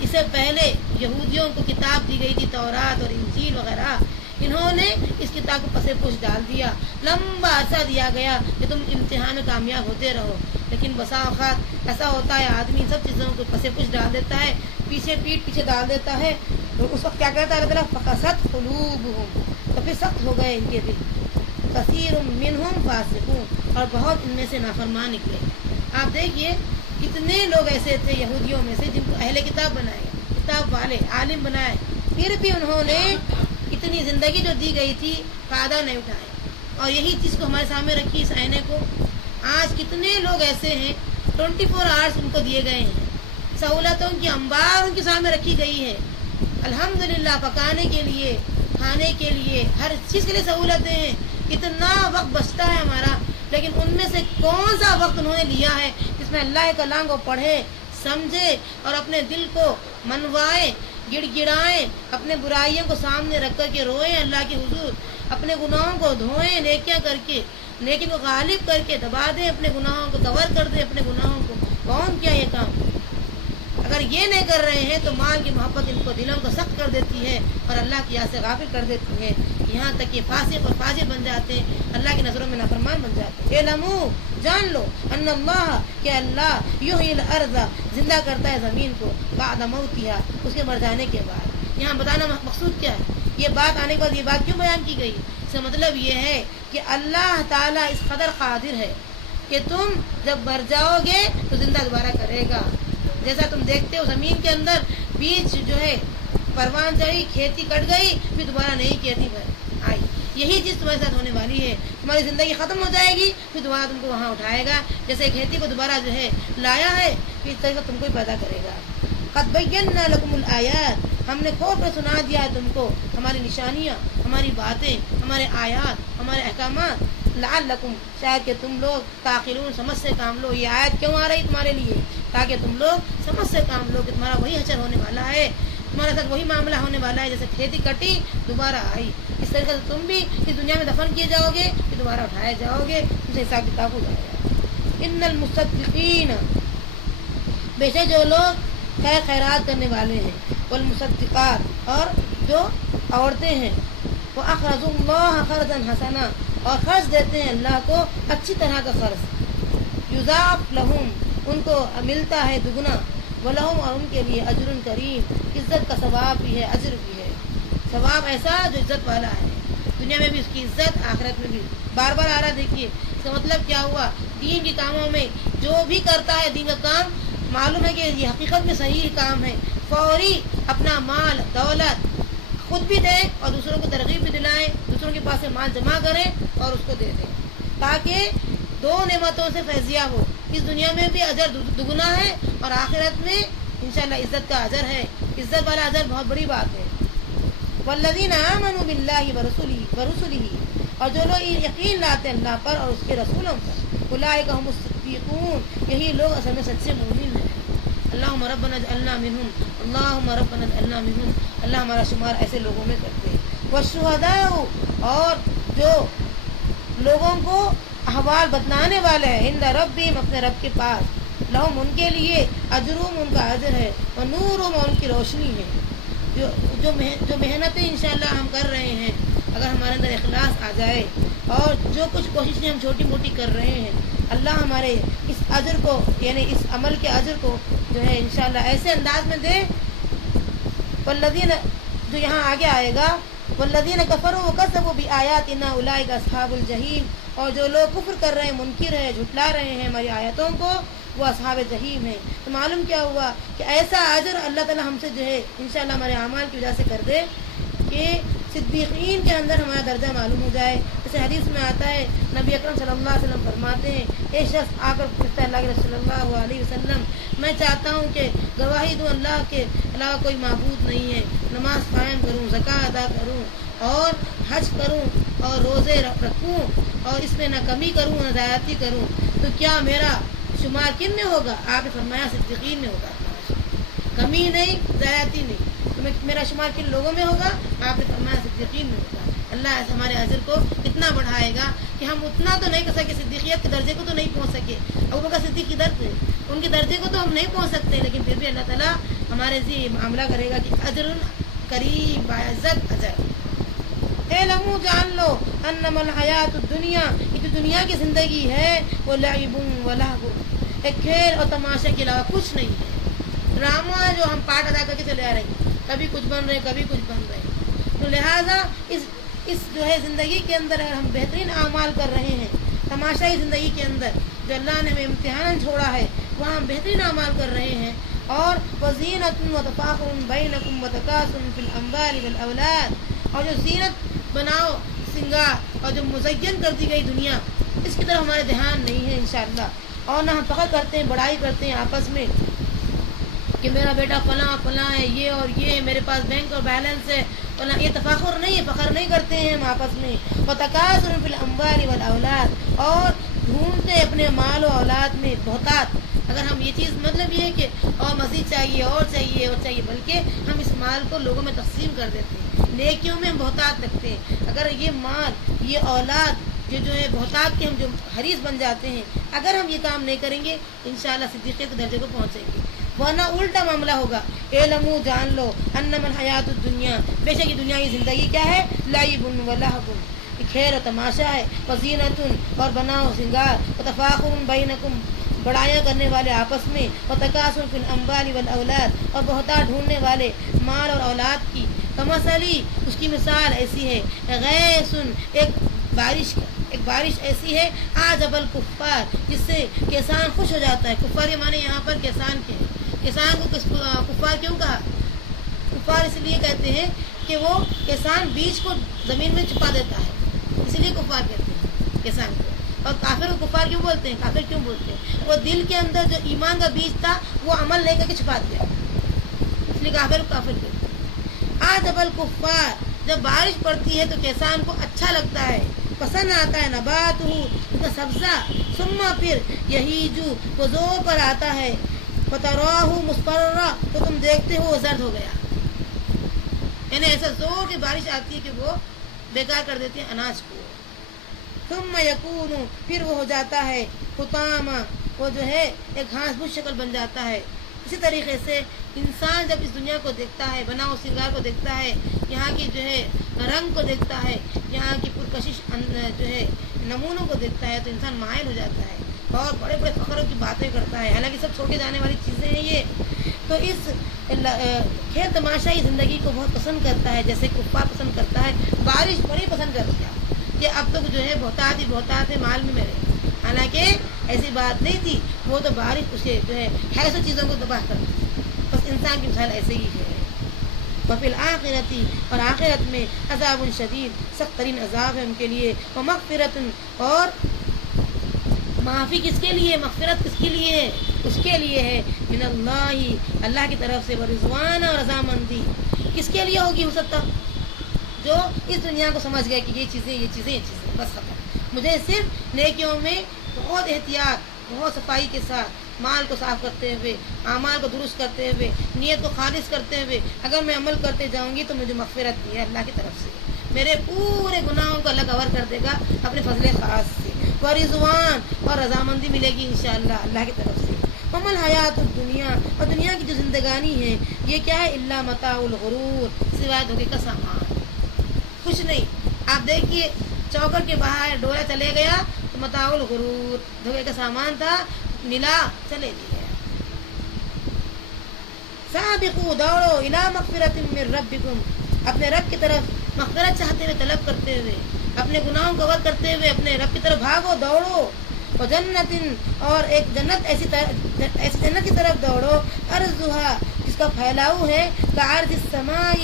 اس سے پہلے یہودیوں کو کتاب دی گئی تھی، تورات اور انجیل وغیرہ، انہوں نے اس کتاب کو پسے پوش ڈال دیا، لمبا عرصہ دیا گیا کہ تم امتحان میں کامیاب ہوتے رہو، لیکن بسا اوقات ایسا ہوتا ہے آدمی سب چیزوں کو پسے پوش ڈال دیتا ہے، پیٹ پیچھے ڈال دیتا ہے، تو اس وقت کیا کہتا ہے اللہ تعالیٰ فقست قلوبہم، تو پھر سخت ہو گئے ان کے دل، کثیر منہم فاسقون، اور بہت ان میں سے نافرمان نکلے۔ آپ دیکھیے کتنے لوگ ایسے تھے یہودیوں میں سے جن کو اہل کتاب بنائے، کتاب والے عالم بنائے، پھر بھی انہوں نے اتنی زندگی جو دی گئی تھی فائدہ نہیں اٹھائے، اور یہی چیز کو ہمارے سامنے رکھی اس آئینے کو۔ آج کتنے لوگ ایسے ہیں 24 آورس ان کو دیے گئے ہیں، سہولتوں کی انبار ان کے سامنے رکھی گئی ہے، الحمدللہ پکانے کے لیے، کھانے کے لیے، ہر چیز کے لیے سہولتیں ہیں، کتنا وقت بچتا ہے ہمارا، لیکن ان میں سے کون سا وقت انہوں نے لیا ہے جس میں اللہ کے کلام کو پڑھے، سمجھے اور اپنے دل کو منوائے، گڑ گڑائیں، اپنے برائیوں کو سامنے رکھ کر کے روئیں اللہ کے حضور، اپنے گناہوں کو دھوئیں نیکیاں کر کے، نیکی کو غالب کر کے دبا دیں اپنے گناہوں کو، کور کر دیں اپنے گناہوں کو۔ کون کیا یہ کام؟ اگر یہ نہیں کر رہے ہیں تو مال کی محبت ان کو دلوں کو سخت کر دیتی ہے اور اللہ کی یاد سے غافل کر دیتی ہے، یہاں تک کہ فاسق اور فاجر بن جاتے ہیں، اللہ کی نظروں میں نافرمان بن جاتے ہیں۔ اعلموا، جان لو، ان اللہ، کہ اللہ یحیی الارض، زندہ کرتا ہے زمین کو، بعد موتھا، اس کے مر جانے کے بعد۔ یہاں بتانا مقصود کیا ہے؟ یہ بات آنے کے بعد یہ بات کیوں بیان کی گئی؟ اس کا مطلب یہ ہے کہ اللہ تعالیٰ اس قدر قادر ہے کہ تم جب مر جاؤ گے تو زندہ دوبارہ کرے گا۔ جیسا تم دیکھتے ہو زمین کے اندر بیج جو ہے پروان چڑھی، کھیتی کٹ گئی، پھر دوبارہ نئی کھیتی آئی، یہی چیز تمہارے ساتھ ہونے والی ہے، تمہاری زندگی ختم ہو جائے گی، پھر دوبارہ تم کو وہاں اٹھائے گا، جیسے کھیتی کو دوبارہ جو ہے لایا ہے، پھر اس طرح تم کو ہی پیدا کرے گا۔ قد بینا لکم الآیات، ہم نے کھول کر سنا دیا ہے تم کو ہماری نشانیاں، ہماری باتیں، ہمارے آیات، ہمارے احکامات، لعلکم، شاید کہ تم لوگ تعقلون، سمجھ سے کام لو۔ یہ آیت کیوں آ رہی تمہارے لیے؟ تاکہ تم لوگ سمجھ سے کام لو کہ تمہارا وہی حشر ہونے والا ہے، تمہارے ساتھ وہی معاملہ ہونے والا ہے، جیسے کھیتی کٹی دوبارہ آئی، اس طریقے سے تم بھی اس دنیا میں دفن کیے جاؤ گے، پھر دوبارہ اٹھائے جاؤ گے، تم سے حساب کتاب ہو جائے گا۔ ان المصدقین، بے شک جو لوگ خیر خیرات کرنے والے ہیں، والمصدقات، اور جو عورتیں ہیں، وہ اقرضوا اللہ قرضا حسنا، اور قرض دیتے ہیں اللہ کو اچھی طرح کا قرض، یضاعف لہم، ان کو ملتا ہے دگنا، ولہم، اور ان کے لیے اجر کریم، عزت کا ثواب بھی ہے، اجر بھی ہے، ثواب ایسا جو عزت والا ہے، دنیا میں بھی اس کی عزت، آخرت میں بھی۔ بار بار آ رہا دیکھیے، اس کا مطلب کیا ہوا؟ دین کے کاموں میں جو بھی کرتا ہے دین کا کام، معلوم ہے کہ یہ حقیقت میں صحیح کام ہے، فوری اپنا مال دولت خود بھی دیں اور دوسروں کو ترغیب بھی دلائیں، دوسروں کے پاس سے مال جمع کریں اور اس کو دے دیں، تاکہ دو نعمتوں سے فیضیاب ہو، اس دنیا میں بھی اجر دگنا ہے اور آخرت میں انشاءاللہ عزت کا اجر ہے، عزت والا اجر بہت بڑی بات ہے۔ والذین آمنوا باللہ ورسلہ، اور جو لوگ یقین لاتے ہیں اللہ پر اور اس کے رسولوں پر، اولئک هم الصدیقون، یہی لوگ اصل میں سچے مومن ہیں۔ اللہم ربنا اجعلنا منہم، اللہم ربنا اجعلنا منہم، اللہ ہمارا شمار ایسے لوگوں میں کرتے ہیں۔ والشہداء، اور جو لوگوں کو احوال بتلانے والے ہیں، عند ربہم، اپنے رب کے پاس، لہم، ان کے لیے، اجرہم، ان کا اجر ہے، ونورہم، اور ان کی روشنی ہے۔ جو محنتیں انشاءاللہ ہم کر رہے ہیں، اگر ہمارے اندر اخلاص آ جائے اور جو کچھ کوششیں ہم چھوٹی موٹی کر رہے ہیں، اللہ ہمارے اس اجر کو، یعنی اس عمل کے اجر کو جو ہے انشاءاللہ ایسے انداز میں دے۔ والذین، جو یہاں آگے آئے گا، والذین کفروا وکذبوا بآیاتنا اولئک اصحاب الجحیم، اور جو لوگ کفر کر رہے ہیں، منکر ہے، جھٹلا رہے ہیں ہماری آیتوں کو، وہ اصحاب جحیم ہیں۔ تو معلوم کیا ہوا کہ ایسا اجر اللہ تعالیٰ ہم سے جو ہے انشاءاللہ ہمارے اعمال کی وجہ سے کر دے کہ صدیقین کے اندر ہمارا درجہ معلوم ہو جائے۔ جیسے حدیث میں آتا ہے، نبی اکرم صلی اللہ علیہ وسلم فرماتے ہیں، ایک شخص آ کر پوچھتا ہے اللہ کے رسول صلی اللہ علیہ وسلم، میں چاہتا ہوں کہ گواہی دوں اللہ کے علاوہ کوئی معبود نہیں ہے، نماز قائم کروں، زکوٰۃ ادا کروں اور حج کروں اور روزے رکھوں اور اس میں نہ کمی کروں نہ زیادتی کروں، تو کیا میرا شمار کن میں ہوگا؟ آپ نے فرمایا صدیقین میں ہوگا، کمی نہیں زیادتی نہیں، تو میرا شمار کن لوگوں میں ہوگا؟ آپ نے فرمایا صدیقین میں ہوگا۔ اللہ ہمارے اجر کو اتنا بڑھائے گا کہ ہم اتنا تو نہیں کر سکے، صدیقیت کے درجے کو تو نہیں پہنچ سکے، ابوبکر صدیق کی درجے، ان کے درجے کو تو ہم نہیں پہنچ سکتے، لیکن پھر بھی اللہ تعالیٰ ہمارے سے معاملہ کرے گا کہ اجر کریم، باعزت اجر۔ اعلموا جان لو انما الحیات الدنیا، یہ جو دنیا کی زندگی ہے وہ لعب و لہو، ایک کھیل اور تماشا کے علاوہ کچھ نہیں ہے، ڈرامہ ہے جو ہم پارٹ ادا کر کے چلے آ رہے ہیں، کبھی کچھ بن رہے کبھی کچھ بن رہے ہیں۔ تو لہٰذا اس جو ہے زندگی کے اندر اگر ہم بہترین اعمال کر رہے ہیں، تماشائی زندگی کے اندر جو اللہ نے ہمیں امتحان چھوڑا ہے وہاں ہم بہترین اعمال کر رہے ہیں، اور وزینۃ وتفاخر بینکم وتکاثر فی الاموال والاولاد، اور جو زینت بناؤ سنگار اور جو مزین کر دی گئی دنیا، اس کی طرف ہمارے دھیان نہیں ہے انشاءاللہ، اور نہ ہم فخر کرتے ہیں، بڑائی کرتے ہیں آپس میں کہ میرا بیٹا فلاں فلاں ہے، یہ اور یہ، میرے پاس بینک اور بیلنس ہے فلاں، یہ تفاخر نہیں ہے، فخر نہیں کرتے ہیں ہم آپس میں۔ وتکاثر فی الاموال والاولاد، اور ڈھونڈتے اپنے مال و اولاد میں بہتات، اگر ہم یہ چیز مطلب یہ ہے کہ اور مزید چاہیے اور چاہیے اور چاہیے، بلکہ ہم اس مال کو لوگوں میں تقسیم کر دیتے ہیں، نیکیوں میں ہم بہتات رکھتے ہیں۔ اگر یہ مال یہ اولاد جو ہے بہتات کے ہم جو حریص بن جاتے ہیں، اگر ہم یہ کام نہیں کریں گے انشاءاللہ صدیقیت کے درجے کو پہنچیں گے، ورنہ الٹا معاملہ ہوگا۔ اعلموا جان لو انما الحیات الدنیا، بے شک یہ دنیا کی زندگی کیا ہے، لعب و لہو، کھیل و تماشا ہے، وزینۃ اور بناؤ سنگار، وتفاخر بینکم بڑائیاں کرنے والے آپس میں، وتکاثر فی الاموال والاولاد اور بہتات ڈھونڈنے والے مال اور اولاد کی، کمثلی اس کی مثال ایسی ہے، غیث ایک بارش ایسی ہے، اعجب الکفار جس سے کسان خوش ہو جاتا ہے۔ کفار کے معنی یہاں پر کسان کے ہیں، کسان کو کفار کیوں کہا؟ کفار اس لیے کہتے ہیں کہ وہ کسان بیج کو زمین میں چھپا دیتا ہے، اسی لیے کفار کہتے ہیں کسان کو۔ اور کافر کو کفار کیوں بولتے ہیں؟ کافر کیوں بولتے ہیں؟ وہ دل کے اندر جو ایمان کا بیج تھا وہ عمل لے کر کے چھپا دیا، اس لیے کافر کہتے ہیں۔ اعجب الکفار، جب بارش پڑتی ہے تو کسان کو اچھا لگتا ہے، پسند آتا ہے، نبات ہو اس کا سبزہ، ثم پھر یہیجو وہ زور پر آتا ہے، فتراہ مصفرا تو تم دیکھتے ہو وہ زرد ہو گیا، یعنی ایسا زور کی بارش آتی ہے کہ وہ بیکار کر دیتی ہے اناج کو۔ ثم یکون پھر وہ ہو جاتا ہے حطاما، وہ جو ہے ایک گھاس پھوس شکل بن جاتا ہے۔ اسی طریقے سے انسان جب اس دنیا کو دیکھتا ہے، بناؤ سنگار کو دیکھتا ہے، یہاں کی جو ہے رنگ کو دیکھتا ہے، یہاں کی پرکشش جو ہے نمونوں کو دیکھتا ہے، تو انسان مائل ہو جاتا ہے اور بڑے بڑے فخروں کی باتیں کرتا ہے، حالانکہ سب چھوڑ کے جانے والی چیزیں ہیں یہ۔ تو اس کھیل تماشائی زندگی کو بہت پسند کرتا ہے، جیسے کفار پسند کرتا ہے، بارش بڑی پسند کرتا ہے کہ اب تو جو ہے بہتات ہی بہتات ہے مال میں میرے، حالانکہ ایسی بات نہیں تھی، وہ تو بارش اسے جو ہے ایسے چیزوں کو تباہ کرتی ہے۔ بس انسان کی مثال ایسے ہی ہے۔ وفی الآخرتی، اور آخرت میں عذاب شدید، سخت ترین عذاب ہے ان کے لیے، ومغفرت اور معافی کس کے لیے، مغفرت کس کے لیے ہے، اس کے لیے ہے، من اللہ، اللہ کی طرف سے، ورضوان اور رضامندی، کس کے لیے ہوگی؟ ہو سکتا جو اس دنیا کو سمجھ گئے کہ یہ چیزیں بس ختم، مجھے صرف نیکیوں میں بہت احتیاط، بہت صفائی کے ساتھ مال کو صاف کرتے ہوئے، اعمال کو درست کرتے ہوئے، نیت کو خالص کرتے ہوئے اگر میں عمل کرتے جاؤں گی تو مجھے مغفرت دی ہے اللہ کی طرف سے، میرے پورے گناہوں کو اللہ کور کر دے گا اپنے فضل خاص سے، ورضوان اور رضامندی ملے گی انشاءاللہ اللہ کی طرف سے۔ ومل حیات الدنیا، اور دنیا کی جو زندگانی ہے یہ کیا ہے، الا متاع الغرور، سوائے دھوکے کا سامان، کچھ نہیں۔ آپ دیکھیے چوکر کے باہر ڈورا چلے گیا تو متاع الغرور، دھوکے کا سامان تھا، ملا چلے گیا۔ سابقوا، دوڑو، الی مغفرۃ من ربکم، اپنے رب کی طرف مغفرت چاہتے ہوئے، طلب کرتے ہوئے، اپنے گناہوں کو کور کرتے ہوئے اپنے رب کی طرف بھاگو، دوڑو۔ وجنت، اور ایک جنت، ایسی جنت کی طرف دوڑو، ارضھا، جس کا پھیلاؤ ہے، کعرض السماء،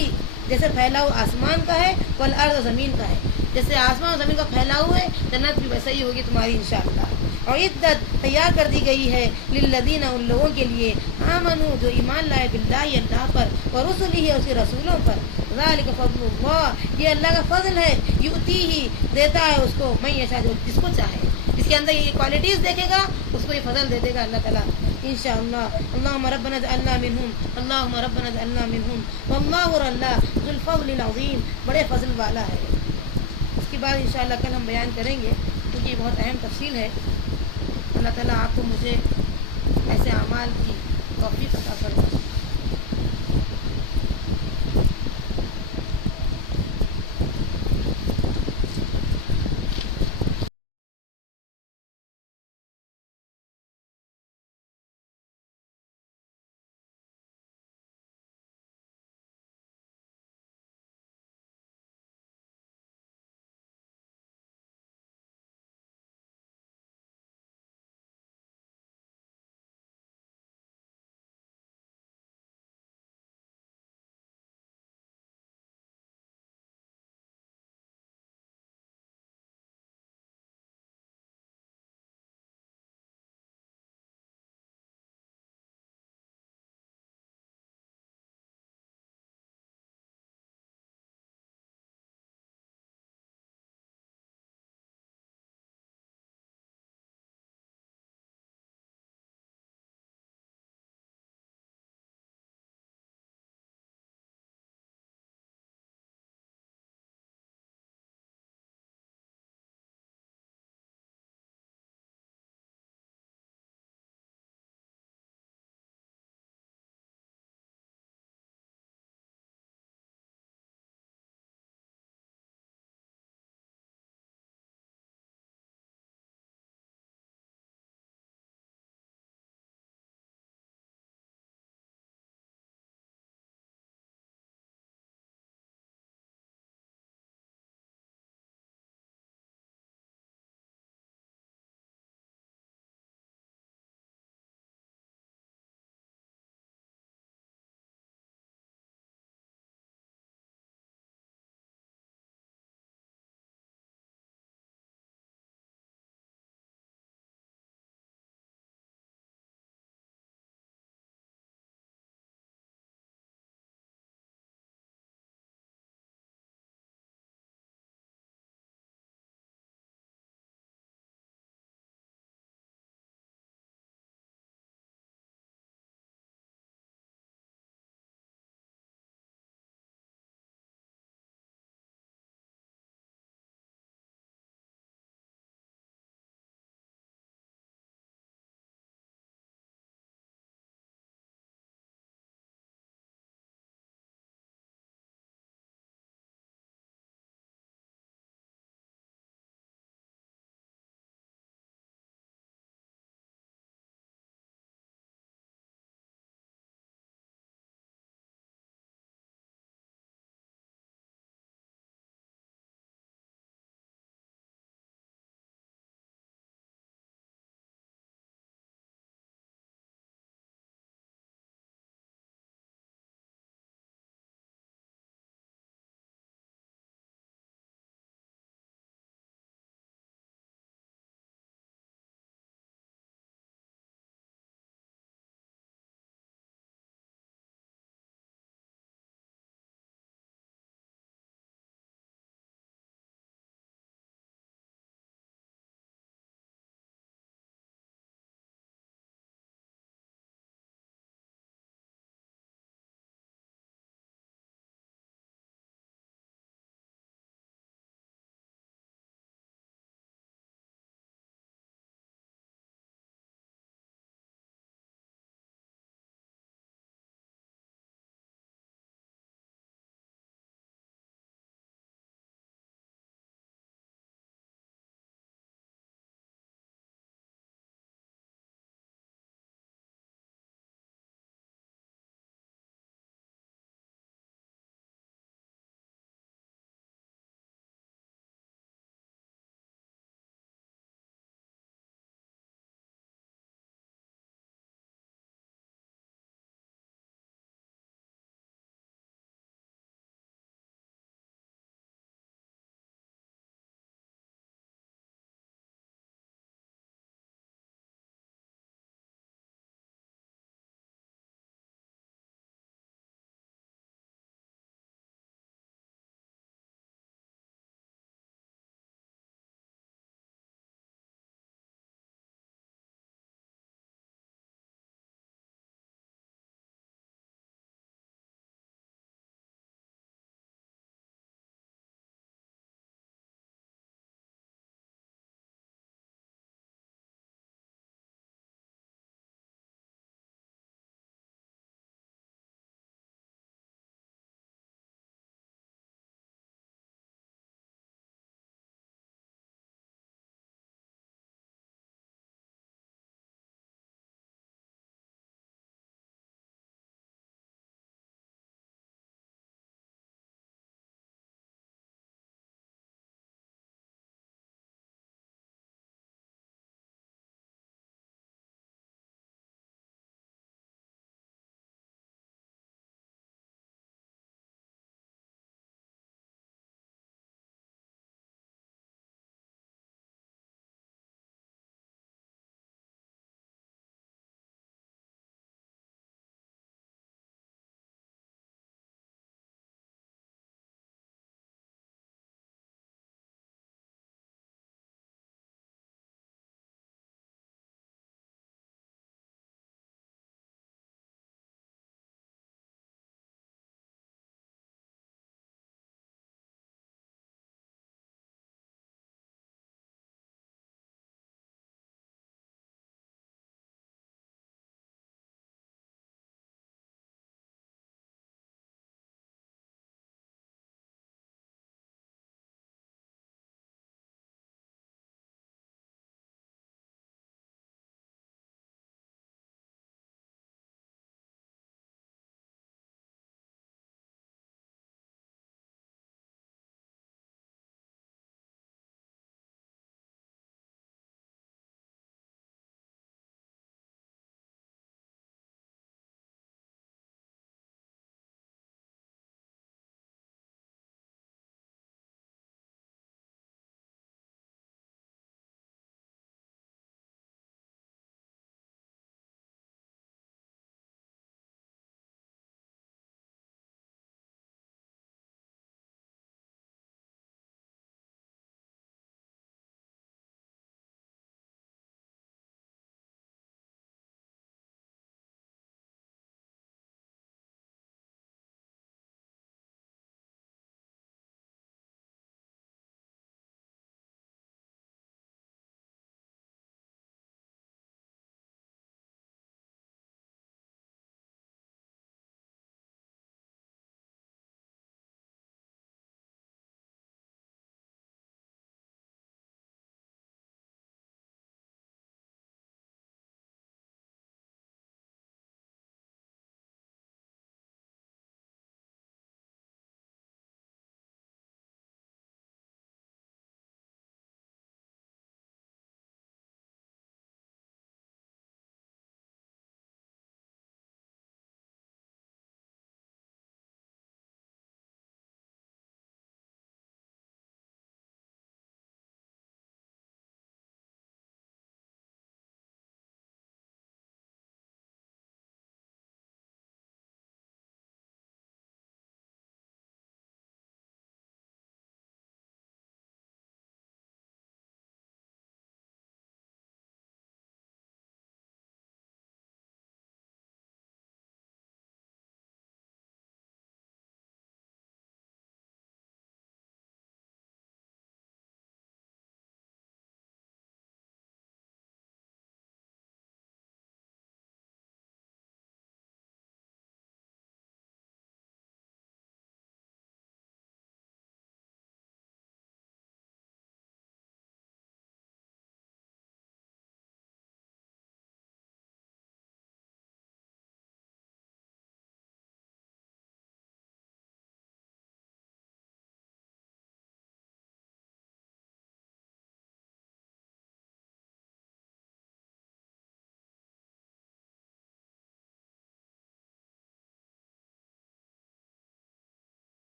جیسے پھیلاؤ آسمان کا ہے، والارض، زمین کا ہے، جیسے آسمان اور زمین کا پھیلاؤ ہے، جنت بھی ویسا ہی ہوگی تمہاری انشاءاللہ۔ اور عدت، تیار کر دی گئی ہے، للذین، ان لوگوں کے لیے، آمنوا، جو ایمان لائے، باللہ، اللہ پر، ورسلہ، اس کے رسولوں پر، ذالک فضل اللہ، یہ اللہ کا فضل ہے، یؤتیہ، دیتا ہے اس کو، من یشاء، جو جس کو چاہے، جس کے اندر یہ کوالٹیز دیکھے گا اس کو یہ فضل دے دے گا اللہ تعالیٰ انشاءاللہ۔ اللہم ربنا اجعلنا منہم، اللہم ربنا اجعلنا منہم، واللہ، اللہ، ذو الفضل العظیم، بڑے فضل والا ہے۔ اس کے بعد انشاءاللہ کل ہم بیان کریں گے کیونکہ یہ بہت اہم تفصیل ہے۔ اللہ تعالیٰ آپ کو مجھے ایسے اعمال کی توفیق عطا فرمائے۔